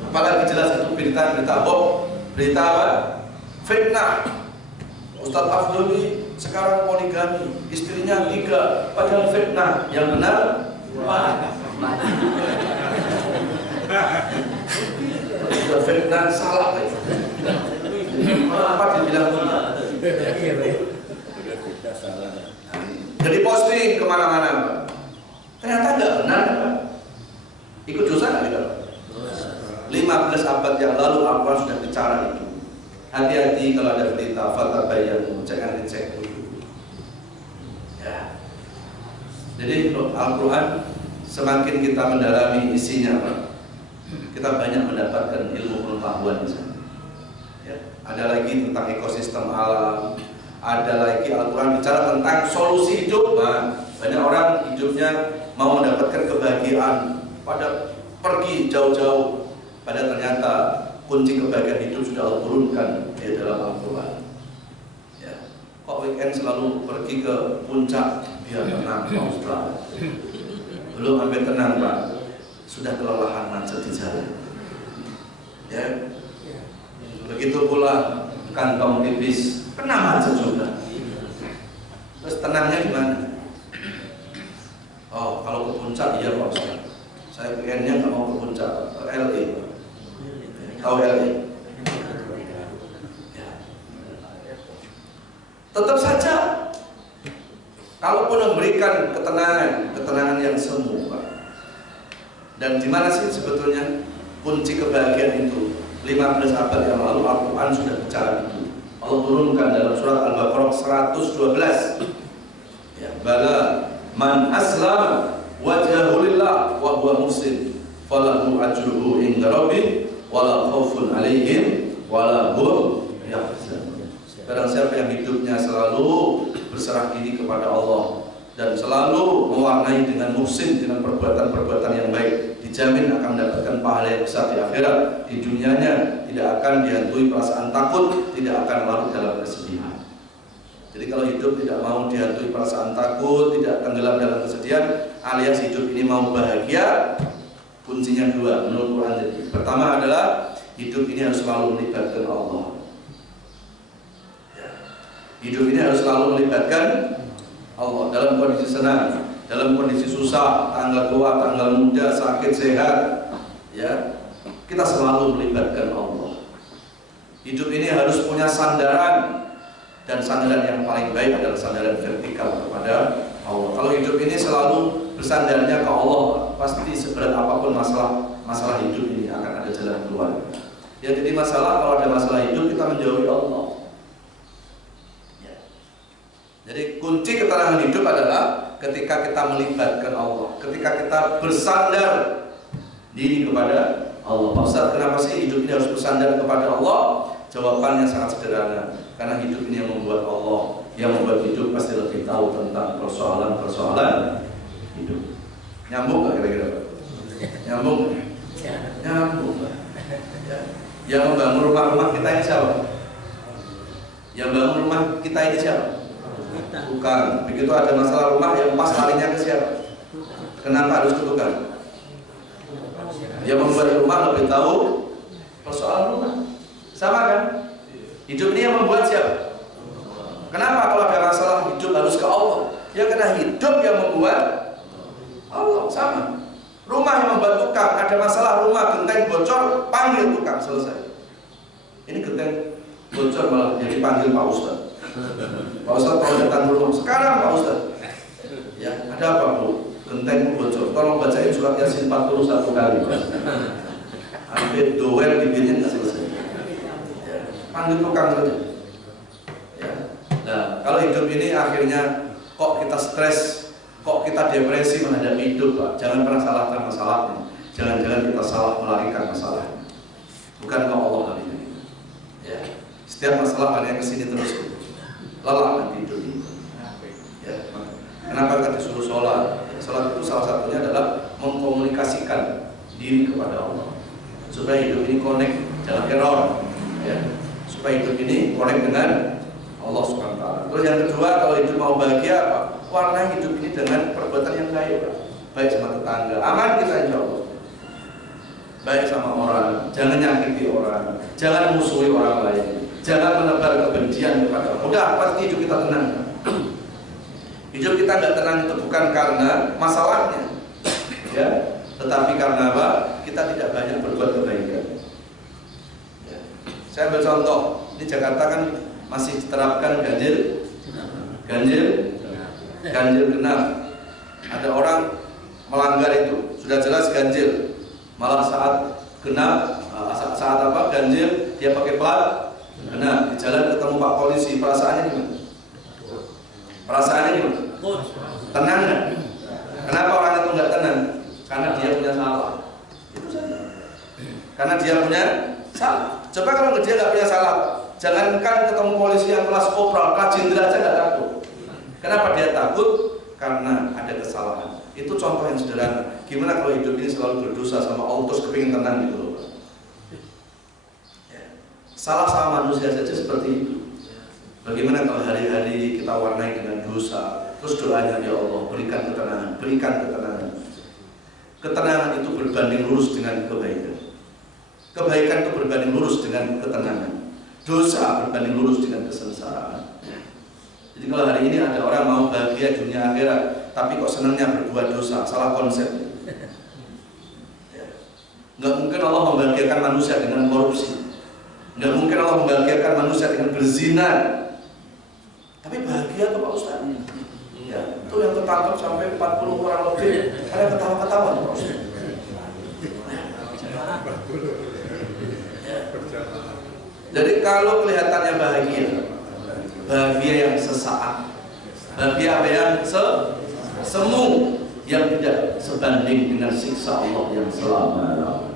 apalagi jelas itu berita bohong, berita apa? Fitnah. Ustadz Afdoli sekarang poligami, istrinya 3, padahal fitnah. Yang benar, sudah fitnah salah. Apa dibilang benar? Jadi posting kemana-mana, Pak. Ternyata nggak benar, Pak. Ikut dosa nggak kita? 15 abad yang lalu Al-Quran sudah bicara itu. Hati-hati kalau ada berita fatabayyanu, jangan dicek dulu. Ya. Jadi Al-Quran semakin kita mendalami isinya, Pak, kita banyak mendapatkan ilmu pengetahuan di sana. Ya. Ada lagi tentang ekosistem alam, ada lagi Al-Quran bicara tentang solusi hidup. Nah, banyak orang hidupnya mau mendapatkan kebahagiaan, pada pergi jauh-jauh, pada ternyata kunci kebahagiaan hidup sudah Allah turunkan di dalam Al-Quran. Ya. Kok weekend selalu pergi ke puncak biar tenang, Pak Ustaz? Belum sampai tenang, Pak, sudah kelelahan macet di jalan. Ya. Begitu pula kantong tipis, kena macet juga. Terus tenangnya gimana? Oh, kalau ke puncak iya Pak Ustaz. Saya weekendnya nggak mau ke puncak, ke LA. Tahu LA? Ya. Tetap saja, kalaupun memberikan ketenangan yang Dan di mana sih sebetulnya kunci kebahagiaan itu? 15 abad yang lalu Al-Quran sudah bicara itu. Allah turunkan dalam surat Al-Baqarah 112. Ya, bala man aslam wajhahu lillah wa huwa muhsin falahu ajruhu inda rabbih wala khaufun alaihim wala hum yahzanun. Barang siapa yang hidupnya selalu berserah diri kepada Allah dan selalu mewarnai dengan muhsin, dengan perbuatan-perbuatan yang baik, dijamin akan mendapatkan pahala yang besar di akhirat. Di dunianya tidak akan dihantui perasaan takut, tidak akan larut dalam kesedihan. Jadi kalau hidup tidak mau dihantui perasaan takut, tidak tenggelam dalam kesedihan, alias hidup ini mau bahagia, kuncinya dua menurut Quran. Jadi pertama adalah hidup ini harus selalu melibatkan Allah. Hidup ini harus selalu melibatkan Allah dalam kondisi senang, dalam kondisi susah, tanggal tua, tanggal muda, sakit, sehat, ya, kita selalu melibatkan Allah. Hidup ini harus punya sandaran, dan sandaran yang paling baik adalah sandaran vertikal kepada Allah. Kalau hidup ini selalu bersandarnya ke Allah, pasti seberat apapun masalah hidup ini akan ada jalan keluar. Ya, jadi kalau ada masalah hidup kita menjauhi Allah. Jadi kunci ketenangan hidup adalah ketika kita melibatkan Allah, ketika kita bersandar diri kepada Allah. Pak Ustaz, kenapa sih hidup ini harus bersandar kepada Allah? Jawabannya sangat sederhana, karena hidup ini yang membuat Allah, yang membuat hidup pasti lebih tahu tentang persoalan-persoalan hidup. Nyambung nggak kira-kira Pak? Nyambung? Nyambung. Yang membangun rumah-rumah kita ini siapa? Yang bangun rumah kita ini siapa? Bukan. Begitu ada masalah rumah, yang pas larinya ke siapa? Kenapa harus ke tukang? Dia membuat rumah lebih tahu persoalan rumah. Sama kan? Hidup ini yang membuat siapa? Kenapa kalau ada masalah hidup harus ke Allah? Ya karena hidup yang membuat Allah. Sama. Rumah yang membuat tukang, ada masalah rumah, genteng bocor, panggil tukang, selesai. Ini genteng bocor malah jadi panggil Pak Ustadz. Pak Ustadz kalau datang dulu, sekarang Pak Ustadz, ya ada apa Bu? Genteng bocor, tolong bacain surat Yasin 41 kali. Hampir doer bibirnya nggak selesai. Ya, panggil tukang saja. Ya. Nah, kalau hidup ini akhirnya kok kita stres, kok kita depresi menghadapi hidup, Pak. Jangan pernah salahkan masalahnya. Jangan-jangan kita salah melarikan masalahnya. Bukan ke Allah kali ini. Ya. Setiap masalah hanya kesini terus. Lelah nanti hidup ini. Ya. Kenapa kita disuruh sholat? Sholat itu salah satunya adalah mengkomunikasikan diri kepada Allah, supaya hidup ini connect, jangan error. Ya. Supaya hidup ini connect dengan Allah Subhanahu wa Ta'ala. Terus yang kedua, kalau hidup mau bahagia, Pak, warna hidup ini dengan perbuatan yang baik, Pak. Baik sama tetangga, aman kita insya Allah. Baik sama orang, jangan nyakiti orang, jangan musuhi orang lain, jangan menebar kebencian kepada orang. Udah, pasti hidup kita tenang. Hidup kita nggak tenang itu bukan karena masalahnya, ya, tetapi karena apa? Kita tidak banyak berbuat kebaikan. Ya. Saya ambil contoh, di Jakarta kan masih diterapkan ganjil genap. Ada orang melanggar itu, sudah jelas ganjil, malah saat genap, saat apa ganjil dia pakai plat genap, di jalan ketemu Pak Polisi, perasaannya gimana? Perasaannya gimana? Tenang nggak? Kenapa orang itu nggak tenang? Karena dia punya salah. Itu saja. Karena dia punya salah. Coba kalau dia nggak punya salah, jangankan ketemu polisi yang kelas kopral, kelas jenderal aja nggak takut. Kenapa dia takut? Karena ada kesalahan. Itu contoh yang sederhana. Gimana kalau hidup ini selalu berdosa sama Allah terus kepingin tenang gitu loh, Pak? Ya. Salah sama manusia saja seperti itu. Bagaimana kalau hari-hari kita warnai dengan dosa, terus doanya, ya Allah berikan ketenangan, berikan ketenangan. Ketenangan itu berbanding lurus dengan kebaikan. Kebaikan itu berbanding lurus dengan ketenangan. Dosa berbanding lurus dengan kesengsaraan. Jadi kalau hari ini ada orang mau bahagia dunia akhirat, tapi kok senangnya berbuat dosa, salah konsep. Nggak mungkin Allah membahagiakan manusia dengan korupsi. Nggak mungkin Allah membahagiakan manusia dengan berzina. Tapi bahagia tuh Pak Ustaz. Ya, itu yang tertangkap sampai 40 orang lebih. Ada ketawa-ketawa tuh Pak Ustaz. Jadi kalau kelihatannya bahagia, bahagia yang sesaat, bahagia yang semu, yang tidak sebanding dengan siksa Allah yang selama-lamanya.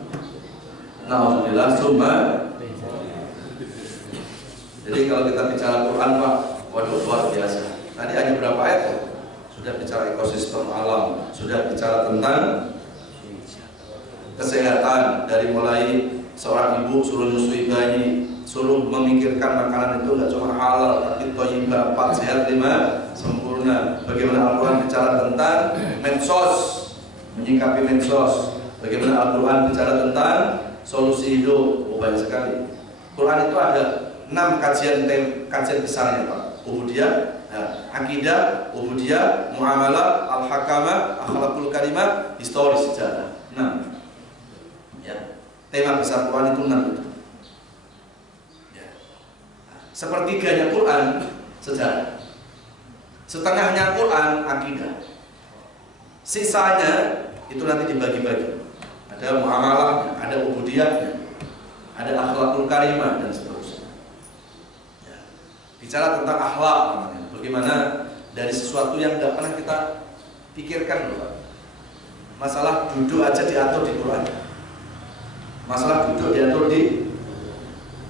Alhamdulillah, summa. Jadi kalau kita bicara Quran, Pak, waduh luar biasa. Tadi hanya berapa ayat tuh? Sudah bicara ekosistem alam, sudah bicara tentang kesehatan, dari mulai seorang ibu suruh nyusui bayi, suruh memikirkan makanan itu nggak cuma halal tapi thayyibah, 4 sehat 5 sempurna. Bagaimana Al-Quran bicara tentang medsos, menyikapi medsos. Bagaimana Al-Quran bicara tentang solusi hidup. Banyak sekali. Quran itu ada 6 kajian besarnya, Pak. Ubudiyah, akidah, ubudiyah, muamalah, al-hakamah, akhlakul karimah, historis, sejarah. 6. Ya. Tema besar Quran itu 6 itu. Ya. Sepertiganya Quran sejarah. Setengahnya Quran akidah. Sisanya itu nanti dibagi-bagi. Ada muamalah, ada ubudiyahnya, ada akhlakul karimah dan seterusnya. Ya. Bicara tentang akhlak namanya. Bagaimana dari sesuatu yang tidak pernah kita pikirkan loh. Masalah duduk aja diatur di Quran. Masalah duduk diatur di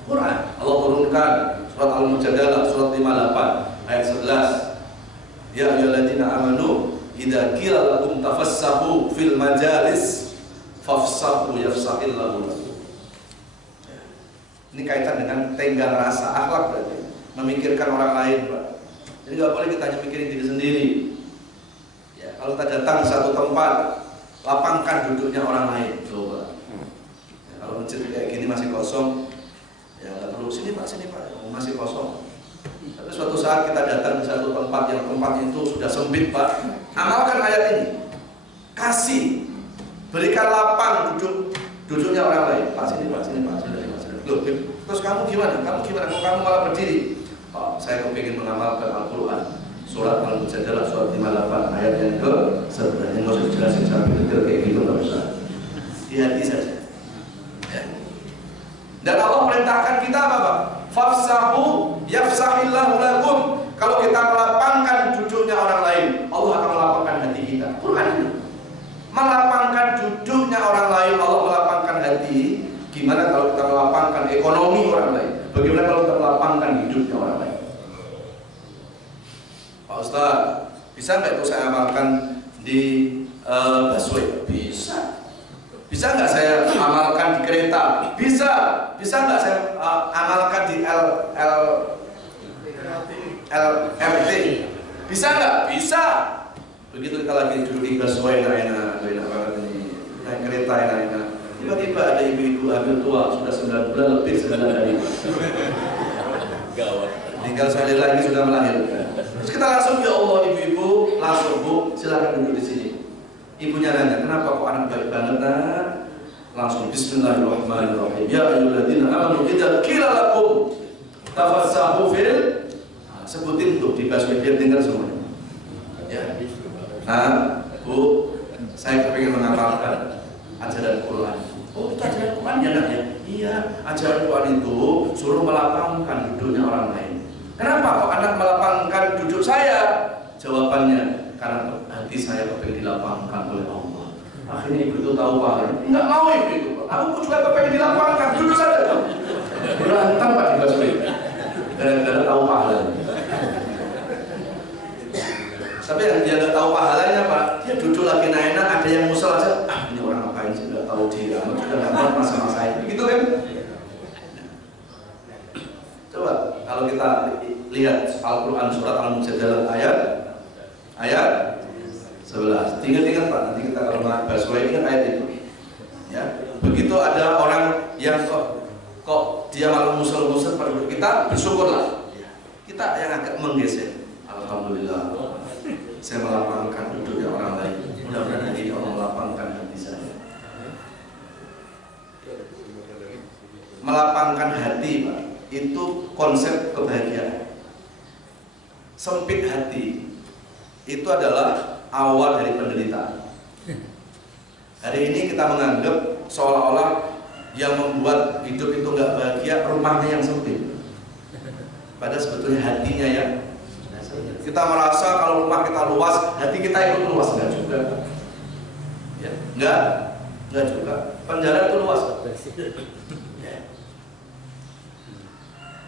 Quran. Allah turunkan surat Al-Mujadalah surat 58 ayat 11. Ya ayyuhalladzina amanu idza qila lakum tafassahu fil majalis fafsahu yafsahillahu lakum. Ini kaitan dengan tenggang rasa, akhlak berarti memikirkan orang lain, Pak. Jadi nggak boleh kita hanya mikirin diri sendiri. Ya, kalau kita datang ke satu tempat, lapangkan duduknya orang lain. Coba. Ya, kalau masjid kayak gini masih kosong, ya nggak perlu sini Pak, masih kosong. Tapi suatu saat kita datang ke satu tempat yang tempat itu sudah sempit, Pak. Amalkan ayat ini. Kasih, berikan lapang duduknya orang lain. Pak sini. Loh, terus kamu gimana? Kok kamu malah berdiri? Pak, saya kepingin mengamalkan Al-Quran. Surat Al-Mujadalah surat 58 ayat yang ke-11. Nggak usah dijelasin secara detail kayak gitu, nggak usah. Di hati saja. Ya. Dan Allah perintahkan kita apa, Pak? Fafsahu yafsahillahu lakum. Kalau kita melapangkan duduknya orang lain, Allah akan melapangkan hati kita. Quran ini melapangkan duduknya orang lain, Allah melapangkan hati. Gimana kalau kita melapangkan ekonomi orang lain? Bagaimana kalau kita melapangkan hidupnya orang lain? Pak Ustaz, bisa nggak itu saya amalkan di busway? Bisa. Bisa nggak saya amalkan di kereta? Bisa. Bisa nggak saya amalkan di LRT? Bisa nggak? Bisa. Begitu kita lagi duduk di busway, enak banget ini. Naik kereta enak. Tiba-tiba ada ibu-ibu hamil tua sudah 9 bulan lebih 9 hari. Gawat. Tinggal sekali lagi sudah melahirkan. Terus kita langsung, ya Allah ibu-ibu, langsung Bu, silakan duduk di sini. Ibunya nanya, kenapa kok anak baik banget nak? Langsung Bismillahirrahmanirrahim. Ya ayyuhalladzina amanu idza qila lakum tafassahu fil, sebutin tuh di bahasa biar dengar semuanya. Ya. Nah, Bu, saya kepingin mengamalkan ajaran Quran. Oh, itu ajaran Quran ya nak ya? Iya, ajaran Quran itu suruh melapangkan duduknya orang lain. Kenapa kok anak melapangkan duduk saya? Jawabannya, karena hati saya kepingin dilapangkan oleh Allah. Akhirnya ibu itu tahu pahala. Enggak mau ibu itu. Aku juga kepingin dilapangkan, duduk saja. Berantem Pak di busway. Gara-gara tahu pahala. Tapi yang dia nggak tahu pahalanya Pak, dia duduk lagi enak, ada yang musel aja. Ah, ini orang ngapain sih, nggak tahu diri, amat sudah nggak mau masa-masa ini, gitu kan? Coba kalau kita lihat Al-Quran surat Al-Mujadalah ayat 11. Ingat Pak, nanti kita kalau bahas ingat ayat itu. Ya, begitu ada orang yang kok dia malah musel-musel pada kita, bersyukurlah. Kita yang agak menggeser. Alhamdulillah. Saya melapangkan duduknya orang lain. Mudah-mudahan hari ini Allah melapangkan hati saya. Melapangkan hati, Pak, itu konsep kebahagiaan. Sempit hati itu adalah awal dari penderitaan. Hari ini kita menganggap seolah-olah yang membuat hidup itu nggak bahagia rumahnya yang sempit. Padahal sebetulnya hatinya ya. Kita merasa kalau rumah kita luas, hati kita ikut luas, enggak juga. Ya, enggak juga. Penjara itu luas. Ya.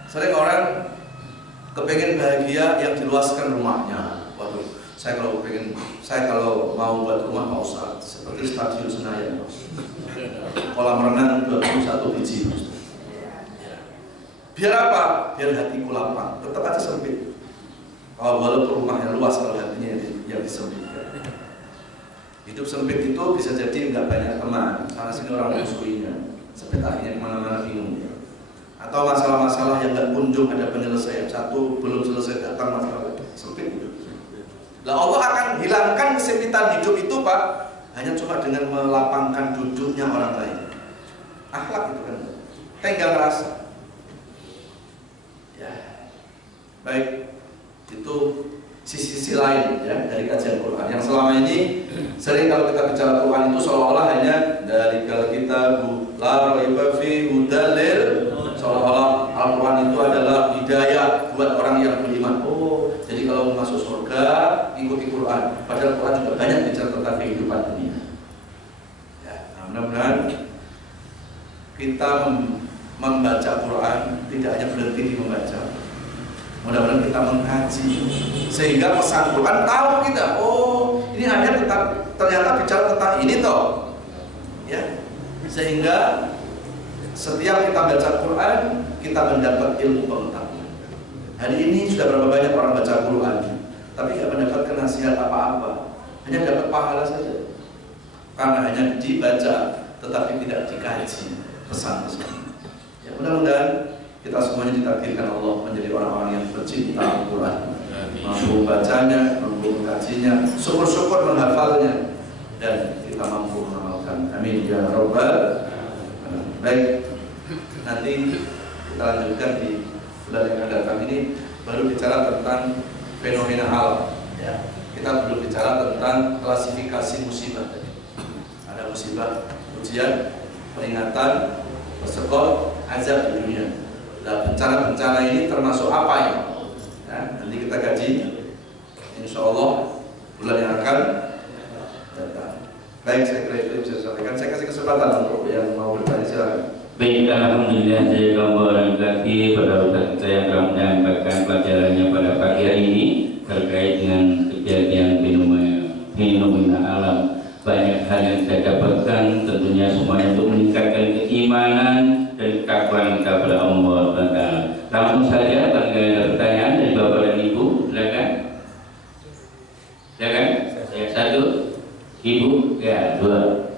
Sering orang kepengen bahagia yang diluaskan rumahnya. Waduh, saya kalau mau buat rumah Pak Ustaz seperti Stadion Senayan, kolam renang 21 biji. Biar apa? Biar hatiku lapang. Tetap aja sempit. Walaupun rumahnya luas, kalau hatinya yang disempitkan. Hidup sempit itu bisa jadi nggak banyak teman. Sana sini orang musuhinya. Sempit akhirnya kemana-mana bingung. Atau masalah-masalah yang nggak kunjung ada penyelesaian. Satu belum selesai datang masalah sempit hidup. Lah Allah akan hilangkan kesempitan hidup itu Pak, hanya cuma dengan melapangkan duduknya orang lain. Akhlak itu kan, tenggang rasa. Ya, baik, itu sisi-sisi lain ya dari kajian Quran. Yang selama ini sering kalau kita bicara Quran itu seolah-olah hanya dari kita la raiba fi hudalil, seolah-olah Al-Quran itu adalah hidayah buat orang yang beriman. Oh, jadi kalau mau masuk surga ikuti Quran. Padahal Quran juga banyak bicara tentang kehidupan dunia. Ya, nah, mudah-mudahan kita membaca Quran tidak hanya berhenti di membaca. Mudah-mudahan kita mengkaji sehingga pesan Quran tahu kita. Oh, ini ayat ternyata bicara tentang ini toh. Ya, sehingga setiap kita baca Quran kita mendapat ilmu pengetahuan. Hari ini sudah berapa banyak orang baca Quran, tapi tidak mendapatkan nasihat apa-apa, hanya dapat pahala saja. Karena hanya dibaca, tetapi tidak dikaji pesan-pesan. Ya, mudah-mudahan kita semuanya ditakdirkan Allah menjadi orang-orang yang bercinta Al-Quran, mampu membacanya, mampu mengkajinya, syukur-syukur menghafalnya, dan kita mampu mengamalkan. Amin ya Rabbal. Baik, nanti kita lanjutkan di bulan yang akan datang. Ini baru bicara tentang fenomena alam. Ya, kita belum bicara tentang klasifikasi musibah. Ada musibah, ujian, peringatan, persekol, azab di dunia. Nah, bencana-bencana ini termasuk apa ya? Nanti kita kaji, insya Allah bulan yang akan datang. Baik, saya kira itu bisa disampaikan. Saya kasih kesempatan untuk yang mau bertanya, silakan. Baik, alhamdulillah jazakallahu khairan pada ustaz kita yang telah menyampaikan pelajarannya pada pagi hari ini terkait dengan kejadian fenomena alam. Banyak hal yang saya dapatkan, tentunya semuanya untuk meningkatkan keimanan dan ketakwaan kepada Allah Taala. Langsung saja, bagi ada pertanyaan dari Bapak dan Ibu, silakan. Silakan. Ya, satu, Ibu, ya dua.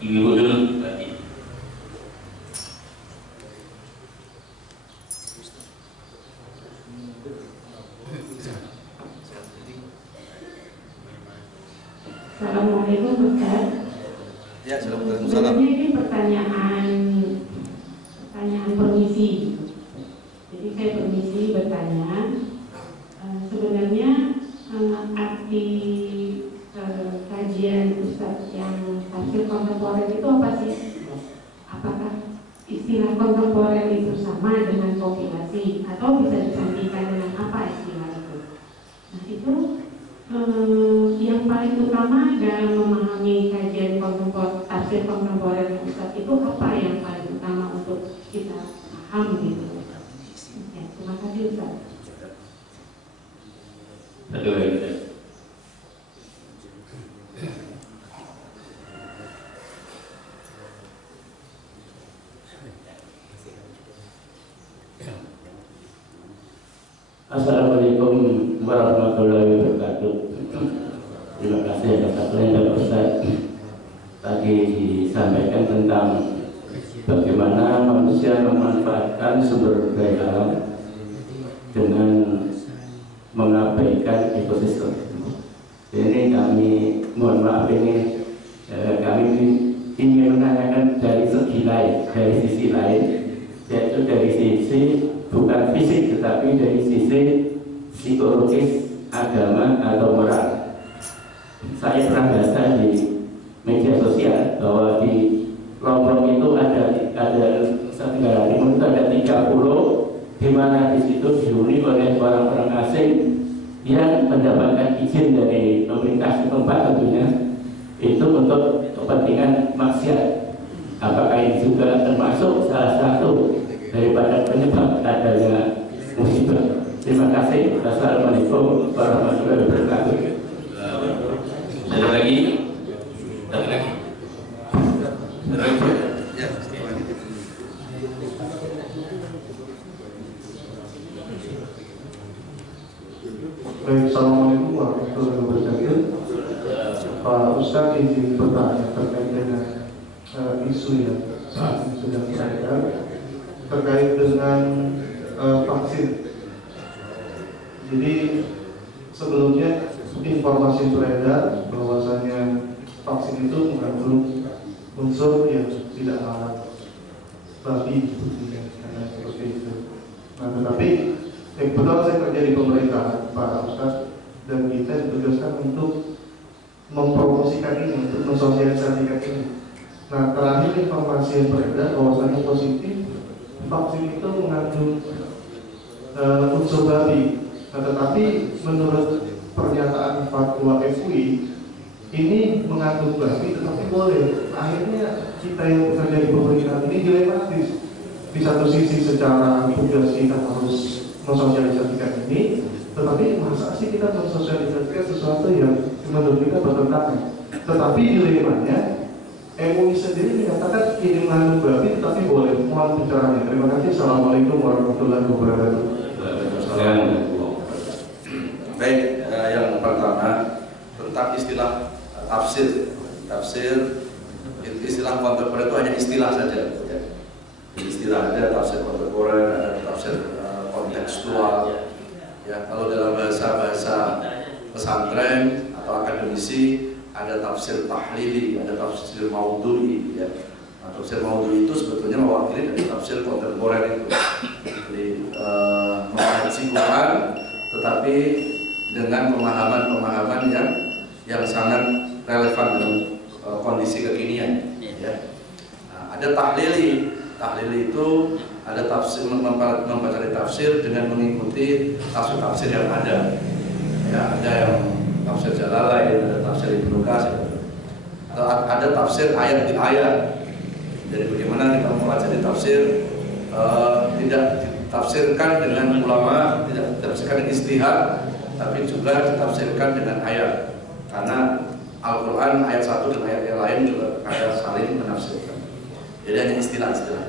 Ibu dulu. Assalamualaikum Ustaz. Ya, assalamualaikum. Sebenarnya ini pertanyaan permisi. Jadi saya permisi bertanya, sebenarnya arti kajian Ustaz yang tafsir kontemporer itu apa sih? Apakah istilah kontemporer itu sama dengan kompilasi atau bisa disandingkan dengan apa istilah itu? Nah itu yang paling utama dalam memahami kajian tafsir kontemporer Ustaz itu apa yang paling utama untuk kita paham gitu? Ya, terima kasih Ustaz. Assalamualaikum warahmatullahi wabarakatuh. Terima kasih atas pertanyaan Ustaz. Tadi disampaikan tentang bagaimana manusia memanfaatkan sumber daya alam dengan mengabaikan ekosistem. Ini kami mohon maaf ini kami ingin menanyakan dari segi lain, dari sisi lain, yaitu dari sisi bukan fisik tetapi dari sisi psikologis, agama atau moral. Saya pernah baca di media sosial bahwa di Rongrong itu ada Tenggara Timur itu ada 3 pulau, di mana di situ dihuni oleh orang-orang asing yang mendapatkan izin dari pemerintah setempat tentunya itu untuk kepentingan maksiat. Apakah ini juga termasuk salah satu daripada penyebab adanya musibah? Terima kasih. Wassalamualaikum warahmatullahi wabarakatuh. Ada lagi? Ada lagi? Baik, assalamualaikum warahmatullahi wabarakatuh. Pak Ustadz izin bertanya terkait dengan isu yang saat ini sedang beredar terkait dengan vaksin. Jadi sebelumnya informasi beredar bahwasanya vaksin itu mengandung unsur yang tidak halal, babi, seperti itu. Nah, tetapi kebetulan saya kerja di pemerintahan, Pak Ustadz, dan kita ditugaskan untuk mempromosikan ini, untuk mensosialisasikan ini. Nah, terakhir informasi yang beredar bahwasanya positif vaksin itu mengandung unsur babi. Nah, tetapi menurut pernyataan fatwa FUI ini mengandung babi tetapi boleh. Akhirnya kita yang bekerja di pemerintahan ini dilematis. Di satu sisi secara tugas kita harus mensosialisasikan ini, tetapi masa sih kita mensosialisasikan sesuatu yang menurut kita bertentangan. Tetapi dilemanya MUI sendiri menyatakan ini mengandung babi tetapi boleh. Mohon bicaranya. Terima kasih. Assalamualaikum warahmatullahi wabarakatuh. Baik, yang pertama tentang istilah tafsir. Istilah kontemporer itu hanya istilah saja. Ya. Istilah ada tafsir kontemporer, ada tafsir kontekstual. Ya, kalau dalam bahasa pesantren atau akademisi ada tafsir tahlili, ada tafsir maudhu'i. Ya. Nah, tafsir maudhu'i itu sebetulnya mewakili dari tafsir kontemporer itu. Jadi mengkaji Quran, tetapi dengan pemahaman yang sangat relevan dengan kondisi kekinian. Ya. Nah, ada tahlili itu ada tafsir, mempelajari tafsir dengan mengikuti tafsir yang ada. Ya, ada yang tafsir Jalalain, ada tafsir Ibnu Katsir, ada tafsir ayat di ayat. Jadi bagaimana kita mempelajari tafsir tidak ditafsirkan dengan ulama, tidak ditafsirkan dengan istihad, tapi juga ditafsirkan dengan ayat. Karena Al-Quran ayat satu dan ayat yang lain juga kayak saling menafsirkan. Jadi hanya istilah-istilah.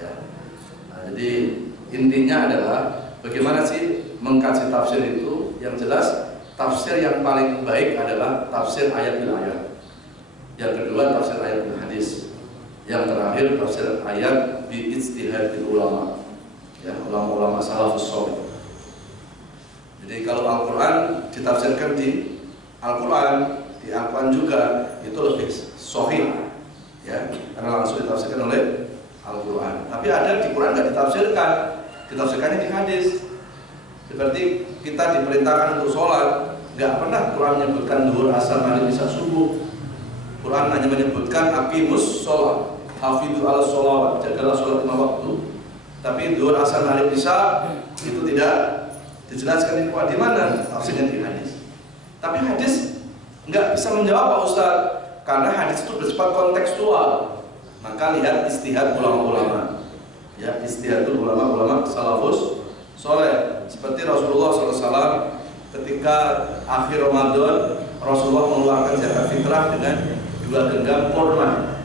Ya. Nah, jadi intinya adalah bagaimana sih mengkaji tafsir itu? Yang jelas tafsir yang paling baik adalah tafsir ayat bil ayat. Yang kedua tafsir ayat bil hadis. Yang terakhir tafsir ayat bi ijtihadil ulama. Ya, ulama-ulama salafus shalih. Jadi kalau Al-Quran ditafsirkan di Al-Quran juga itu lebih sahih, ya, karena langsung ditafsirkan oleh Al-Quran. Tapi ada di Quran nggak ditafsirkan, ditafsirkannya di hadis. Seperti kita diperintahkan untuk sholat, nggak pernah Quran menyebutkan zuhur, asar, maghrib, isya, subuh. Quran hanya menyebutkan aqimus sholat, hafidhu ala sholawat, jagalah sholat 5 waktu. Tapi zuhur, asar, maghrib, isya itu tidak dijelaskan di mana, tafsirnya di hadis. Tapi hadis nggak bisa menjawab Pak Ustadz, karena hadis itu bersifat kontekstual. Maka lihat istihad ulama-ulama, ya, istihadul ulama-ulama salafus soleh. Seperti Rasulullah SAW ketika akhir Ramadan, Rasulullah mengeluarkan zakat fitrah dengan 2 genggam kurma.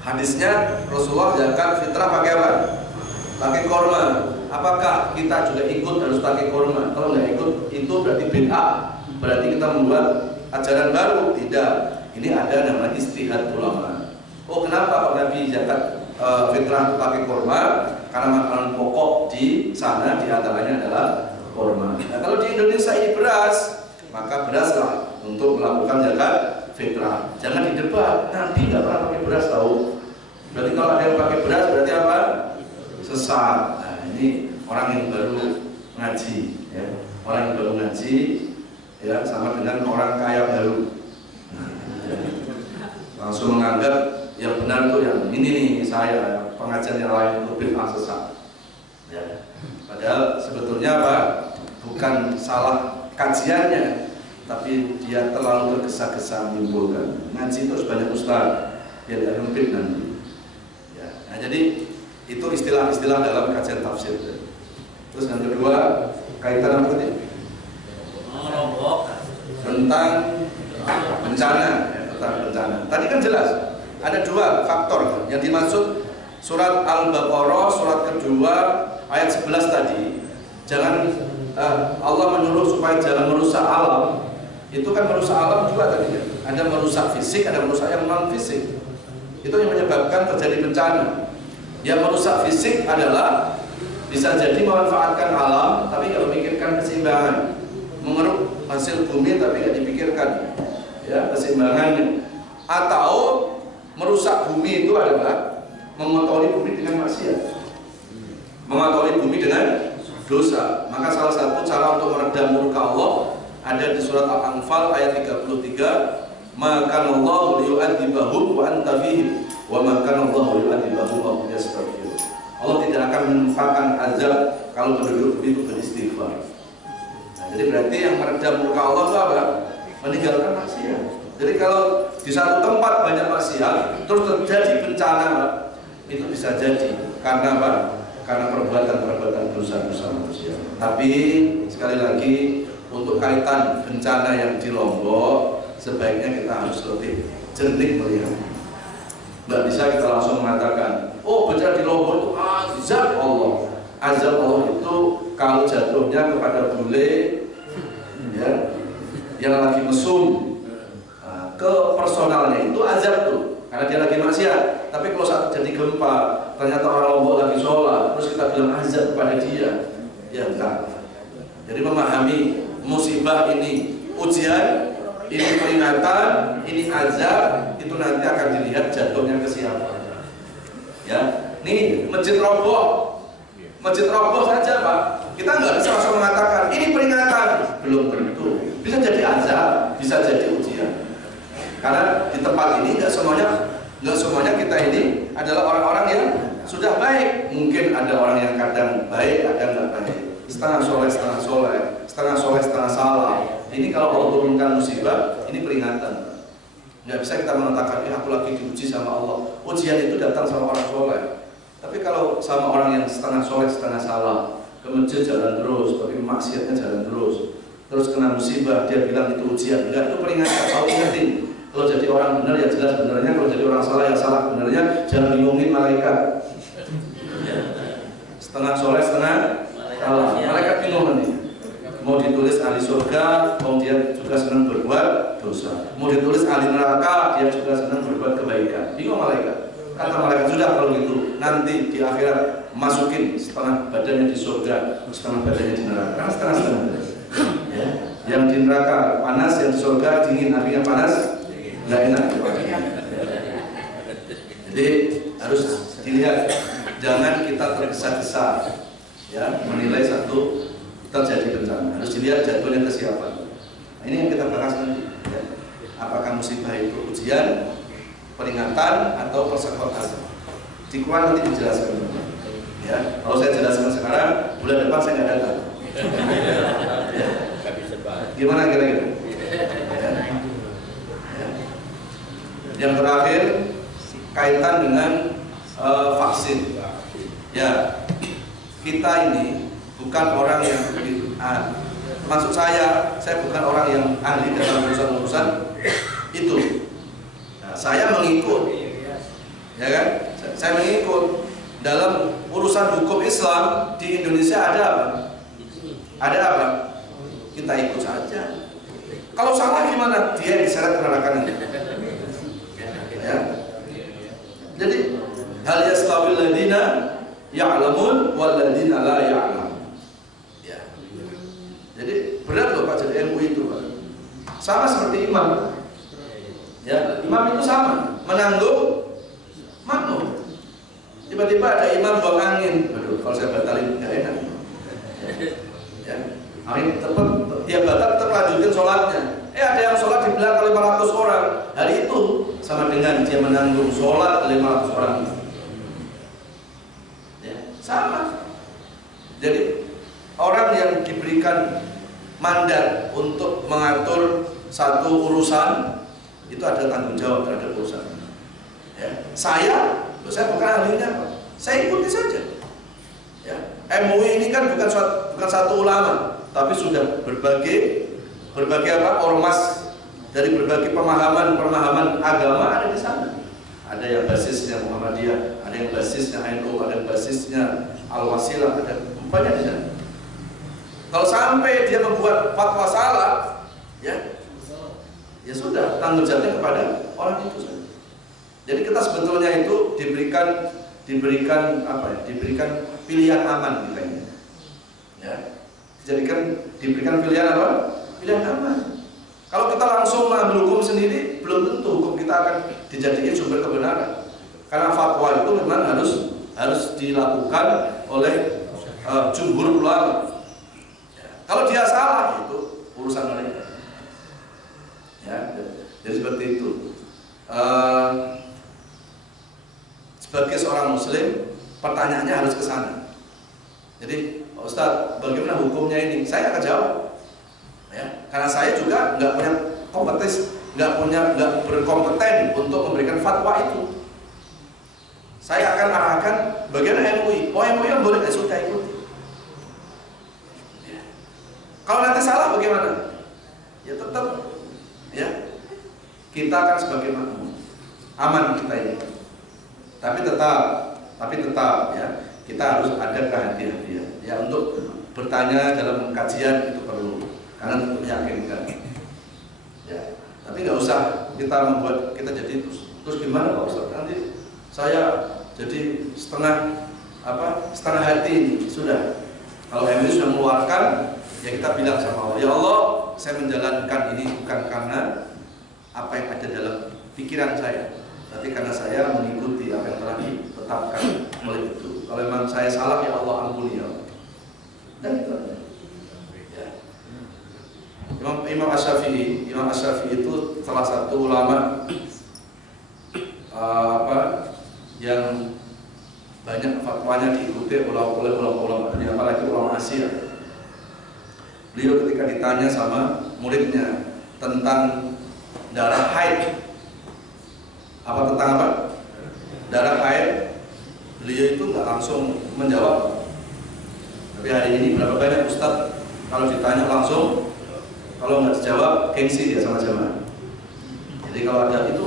Hadisnya Rasulullah zakat fitrah pakai apa? Pakai kurma. Apakah kita juga ikut harus pakai kurma? Kalau nggak ikut itu berarti bid'ah, berarti kita membuat ajaran baru. Tidak. Ini ada namanya istihad ulama. Oh, kenapa kok Nabi zakat fitrah pakai kurma? Karena makanan pokok di sana diantaranya adalah kurma. Nah, kalau di Indonesia ini beras, maka beraslah untuk melakukan zakat fitrah. Jangan didebat. Nabi nggak pernah pakai beras, tahu? Berarti kalau ada yang pakai beras berarti apa? Sesat. Nah, ini orang yang baru ngaji, ya. Orang yang baru ngaji, ya, sama dengan orang kaya baru. Langsung menganggap yang benar pelajaran tuh yang ini nih saya, pengajian yang lain itu bid'ah sesat. Ya. Padahal sebetulnya apa? Bukan salah kajiannya, tapi dia terlalu tergesa-gesa menyimpulkan. Ngaji terus banyak ustaz, dia tidak rempit nanti. Ya. Nah, jadi itu istilah-istilah dalam kajian tafsir. Terus yang kedua kaitan apa tadi? Tentang bencana, ya, tentang bencana. Tadi kan jelas ada dua faktor yang dimaksud surat Al-Baqarah surat kedua ayat 11 tadi. Jangan Allah menyuruh supaya jangan merusak alam. Itu kan merusak alam juga tadi ya. Ada merusak fisik, ada merusak yang non fisik. Itu yang menyebabkan terjadi bencana. Yang merusak fisik adalah bisa jadi memanfaatkan alam tapi nggak memikirkan keseimbangan, mengeruk hasil bumi tapi nggak dipikirkan ya keseimbangannya. Atau merusak bumi itu adalah mengotori bumi dengan maksiat, mengotori bumi dengan dosa. Maka salah satu cara untuk meredam murka Allah ada di surat Al-Anfal ayat 33, maka Allah liyu'adzibahum wa anta fihim wa maka Allah liyu'adzibahum wa hum yastaghfirun. Allah tidak akan menimpakan azab kalau penduduk itu beristighfar. Nah, jadi berarti yang meredam murka Allah itu apa? Meninggalkan maksiat. Jadi kalau di satu tempat banyak maksiat terus terjadi bencana, itu bisa jadi karena apa? Karena perbuatan-perbuatan dosa-dosa manusia. Tapi sekali lagi untuk kaitan bencana yang di Lombok sebaiknya kita harus lebih jernih melihat. Nggak bisa kita langsung mengatakan, oh bencana di Lombok itu azab Allah. Azab Allah itu kalau jatuhnya kepada bule ya, yang lagi mesum, ke personalnya itu azab tuh. Karena dia lagi maksiat. Tapi kalau saat terjadi gempa, ternyata orang Lombok lagi sholat, terus kita bilang azab kepada dia, ya enggak. Jadi memahami musibah ini ujian, ini peringatan, ini azab, itu nanti akan dilihat jatuhnya ke siapa. Ya, nih masjid roboh saja Pak. Kita nggak bisa langsung mengatakan ini peringatan, belum tentu. Bisa jadi azab, bisa jadi ujian. Karena di tempat ini nggak semuanya kita ini adalah orang-orang yang sudah baik. Mungkin ada orang yang kadang baik, kadang nggak baik. Setengah soleh, setengah salah. Ini kalau Allah turunkan musibah, ini peringatan. Nggak bisa kita mengatakan, aku lagi diuji sama Allah. Ujian itu datang sama orang soleh. Tapi kalau sama orang yang setengah soleh, setengah salah, ke masjid jalan terus, tapi maksiatnya jalan terus. Terus kena musibah, dia bilang itu ujian. Enggak, itu peringatan. Kalau ingetin. Kalau jadi orang benar ya jelas benernya, kalau jadi orang salah ya salah benernya. Jangan bingungin malaikat. Setengah soleh, setengah salah. Malaikat bingung nanti. Mau ditulis ahli surga, mau dia juga senang berbuat dosa. Mau ditulis ahli neraka, dia juga senang berbuat kebaikan. Bingung malaikat. Kata malaikat sudah kalau gitu, nanti di akhirat masukin setengah badannya di surga, setengah badannya di neraka. Karena setengah. Ya. Yang di neraka panas, yang di surga dingin, artinya panas. Nggak enak. Jadi harus dilihat, jangan kita tergesa-gesa ya menilai satu terjadi bencana. Harus dilihat jatuhnya ke siapa. Nah, ini yang kita bahas nanti. Ya. Apakah musibah itu ujian, peringatan atau persekotase? Di Quran nanti dijelaskan. Ya, kalau saya jelaskan sekarang, bulan depan saya nggak datang. Ya. Gimana kira-kira? Yang terakhir kaitan dengan vaksin. Ya, kita ini bukan orang yang maksud saya bukan orang yang ahli dalam urusan-urusan itu. Nah, saya mengikut, ya kan? Saya mengikut dalam urusan hukum Islam di Indonesia ada apa? Ada apa? Kita ikut saja. Kalau salah gimana? Dia diseret penerakan ini. Ya. Jadi hal yastawil ladina ya'lamun wal ladina la ya'lam. Ya. Jadi berat loh Pak jadi MUI itu Pak. Sama seperti imam. Ya, imam itu sama, menanggung makmum. Tiba-tiba ada imam buang angin. Aduh, kalau saya batalin nggak enak. Ya. Angin tetap dia batal tetap lanjutin sholatnya. Ada yang sholat di belakang 500 orang. Hari itu sama dengan dia menanggung sholat 500 orang. Ya, sama. Jadi orang yang diberikan mandat untuk mengatur satu urusan itu ada tanggung jawab terhadap urusan. Ya, saya bukan ahlinya, Pak. Saya ikuti saja. Ya, MUI ini kan bukan satu ulama, tapi sudah berbagai ormas dari berbagai pemahaman agama ada di sana. Ada yang basisnya Muhammadiyah, ada yang basisnya NU, ada yang basisnya Al-Wasilah, ada banyak di sana. Kalau sampai dia membuat fatwa salah, ya sudah, tanggung jawabnya kepada orang itu saja. Jadi kita sebetulnya itu diberikan pilihan aman kita ini. Ya. Diberikan pilihan apa? Pilihan aman. Kalau kita langsung mengambil hukum sendiri, belum tentu hukum kita akan dijadikan sumber kebenaran. Karena fatwa itu memang harus dilakukan oleh jumhur ulama. Ya. Kalau dia salah itu urusan mereka. Ya, jadi seperti itu. Sebagai seorang muslim, pertanyaannya harus ke sana. Jadi, Ustaz, bagaimana hukumnya ini? Saya akan jawab. Ya, karena saya juga nggak punya kompetensi, nggak berkompeten untuk memberikan fatwa itu. Saya akan arahkan bagaimana MUI. MUI yang boleh sudah ikuti. Ya. Kalau nanti salah bagaimana? Ya tetap, ya kita akan sebagai makmum, aman kita ini. Tapi tetap ya kita harus ada kehati-hatian ya untuk bertanya dalam kajian itu perlu karena untuk meyakinkan ya. Tapi nggak usah kita membuat kita jadi terus gimana Pak Ustaz, nanti saya jadi setengah hati ini. Sudah, kalau MUI sudah mengeluarkan ya kita bilang sama Allah, ya Allah saya menjalankan ini bukan karena apa yang ada dalam pikiran saya, tapi karena saya mengikuti apa yang telah ditetapkan oleh itu. Kalau memang saya salah ya Allah ampuni ya. Dan itu ya. Imam Asy-Syafi'i itu salah satu ulama yang banyak fatwanya diikuti oleh ulama-ulama dunia, apalagi ulama Asia. Beliau ketika ditanya sama muridnya tentang darah haid, darah haid, beliau itu nggak langsung menjawab. Tapi hari ini berapa banyak Ustadz kalau ditanya langsung, kalau nggak dijawab gengsi dia sama jamaah. Jadi kalau ada itu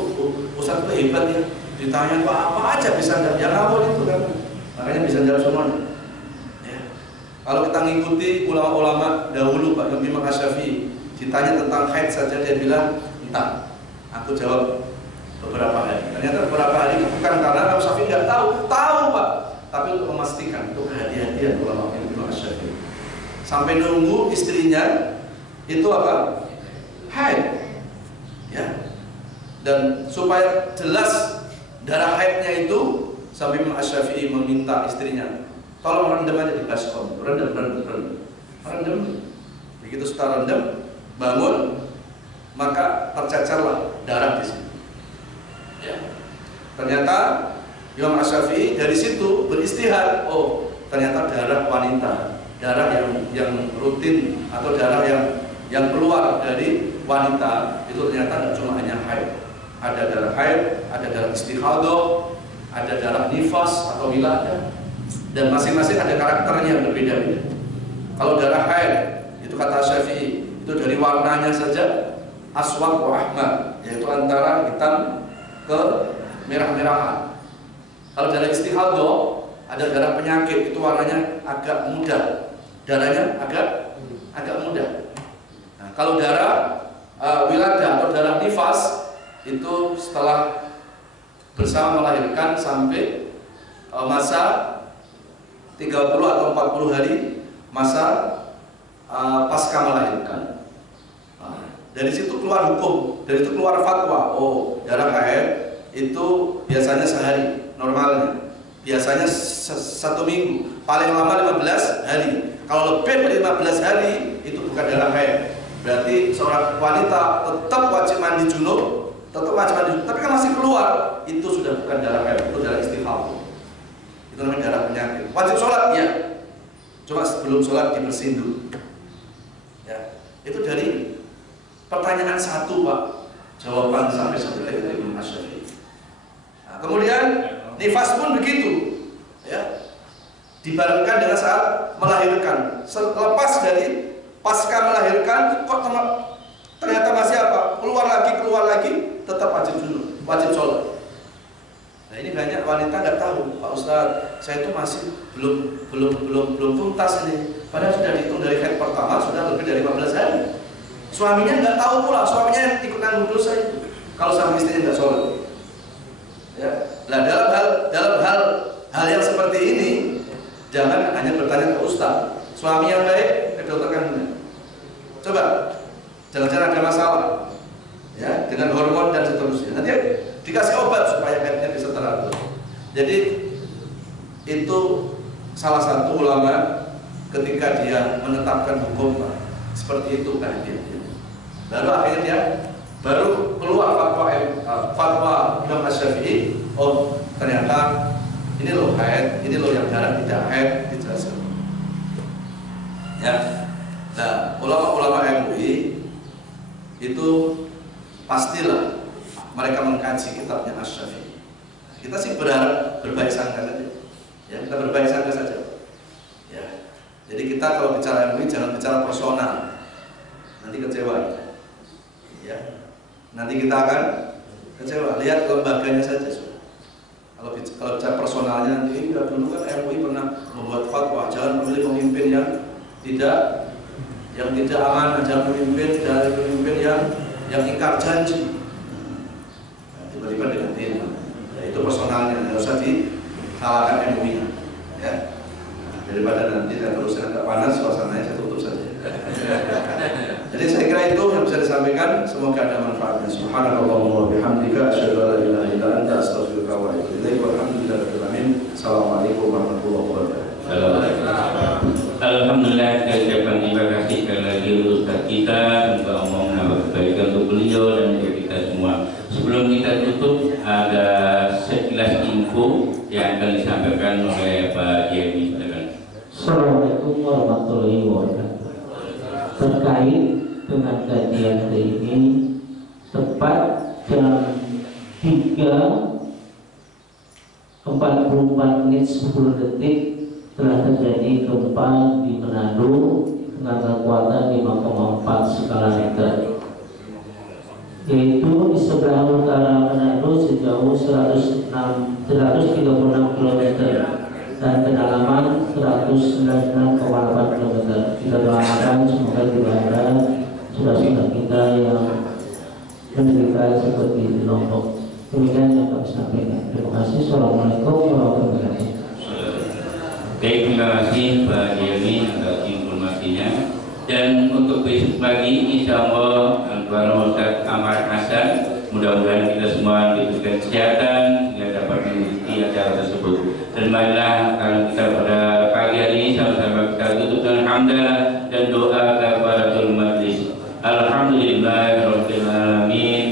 Ustadz itu hebat ya, ditanya apa aja bisa jawab, yang awal itu kan, makanya bisa jawab semuanya. Ya. Kalau kita ngikuti ulama-ulama dahulu, Pak Imam Asy-Syafi'i ditanya tentang haid saja dia bilang, entah, aku jawab beberapa hari. Ternyata beberapa hari bukan karena Imam Syafi'i nggak tahu Pak, tapi untuk memastikan, untuk kehati-hatian ulama Imam Syafi'i. Sampai nunggu istrinya itu haid, ya. Dan supaya jelas darah haidnya itu, sampai Imam Syafi'i meminta istrinya, tolong rendam aja di baskom, rendam. Begitu setelah rendam, bangun, maka tercecerlah darah di situ. Ya. Ternyata Imam Asy-Syafi'i dari situ beristihad, oh ternyata darah wanita, darah yang rutin atau darah yang keluar dari wanita itu ternyata tidak cuma hanya haid, ada darah haid, ada darah istihadah, ada darah nifas atau wiladah, dan masing-masing ada karakternya yang berbeda-beda. Kalau darah haid itu kata Syafi'i itu dari warnanya saja aswad wa ahmar, yaitu antara hitam ke merah-merahan. Kalau darah istihadah ada darah penyakit itu warnanya agak muda, darahnya agak muda. Nah, kalau darah wiladah atau darah nifas itu setelah bersama melahirkan sampai masa 30 atau 40 hari masa pasca melahirkan. Dari situ keluar hukum, dari itu keluar fatwa. Oh, darah haid itu biasanya sehari normalnya, biasanya 1 minggu, paling lama 15 hari. Kalau lebih dari 15 hari itu bukan darah haid. Berarti seorang wanita tetap wajib mandi junub, tetap wajib mandi. Tapi kan masih keluar, itu sudah bukan darah haid, itu darah istihadah. Itu namanya darah penyakit. Wajib sholat, ya. Cuma sebelum sholat dibersihin dulu. Ya, itu dari pertanyaan satu, Pak. Jawaban sampai seperti itu Imam Asy-Syafi'i. Nah, kemudian nifas pun begitu, ya. Dibarengkan dengan saat melahirkan. Selepas dari pasca melahirkan, kok ternyata masih apa? Keluar lagi, tetap wajib dulu, wajib sholat. Nah ini banyak wanita nggak tahu, Pak Ustadz, saya itu masih belum tuntas ini. Padahal sudah dihitung dari haid pertama sudah lebih dari 15 hari. Suaminya nggak tahu pula, suaminya yang ikut nanggung dosa itu. Kalau sama istrinya nggak sholat. Ya, nah dalam hal yang seperti ini, jangan hanya bertanya ke Ustadz. Suami yang baik, ke dokter kandungan. Coba, jangan-jangan ada masalah, ya, dengan hormon dan seterusnya. Nanti dikasih obat supaya haidnya bisa teratur. Jadi itu salah satu ulama ketika dia menetapkan hukum seperti itu kan dia. Baru akhirnya dia baru keluar fatwa Imam Asy-Syafi'i. Oh ternyata ini loh haid, ini loh yang darah tidak haid, dijelaskan. Ya, nah ulama-ulama MUI itu pastilah mereka mengkaji kitabnya Asy-Syafi'i. Kita sih berharap berbaik sangka saja. Ya, kita berbaik sangka saja. Ya. Jadi kita kalau bicara MUI jangan bicara personal. Nanti kecewa. Ya. Nanti kita akan kecewa. Lihat lembaganya saja. Kalau bicara personalnya nanti dulu kan MUI pernah membuat fatwa jangan memilih pemimpin yang tidak aman, jangan memimpin dari pemimpin yang ingkar janji. Tiba-tiba dengan tim, ya, itu personalnya, nggak usah disalahkan MUI, ya. Daripada nanti saya teruskan agak panas, suasananya saya tutup saja. Jadi saya kira itu yang bisa disampaikan. Semoga ada manfaatnya. Subhanallahumma wa bihamdika, asyhadu an la ilaha illa anta, astaghfiruka wa atubu ilaik. Walhamdulillahirabbil alamin. Assalamualaikum warahmatullahi wabarakatuh. Alhamdulillah, saya ucapkan terima kasih sekali lagi untuk Ustaz kita untuk omongan kebaikan untuk beliau dan untuk kita semua. Sebelum kita tutup, ada sekilas info yang akan disampaikan oleh Pak Yemi. Assalamualaikum warahmatullahi wabarakatuh. Terkait dengan kajian hari ini, tepat jam 3:44:10 telah terjadi gempa di Manado dengan kekuatan 5,4 skala Richter, yaitu di sebelah utara Manado sejauh 136 km dan kedalaman 199,8 km. Kita doakan semoga tidak ada saudara-saudara kita yang menderita seperti di Lombok. Demikian yang kami sampaikan. Terima kasih. Assalamualaikum warahmatullahi wabarakatuh. Baik, terima kasih Pak Yemi atas informasinya. Dan untuk besok pagi, insya Allah Al-Quran Ustaz Ahmad Hasan, mudah-mudahan kita semua diberikan kesehatan sehingga dapat mengikuti acara tersebut. Dan marilah kalau kita pada pagi hari ini sama-sama kita tutup dengan hamdalah dan doa kepada majlis. Alhamdulillahirabbil alamin.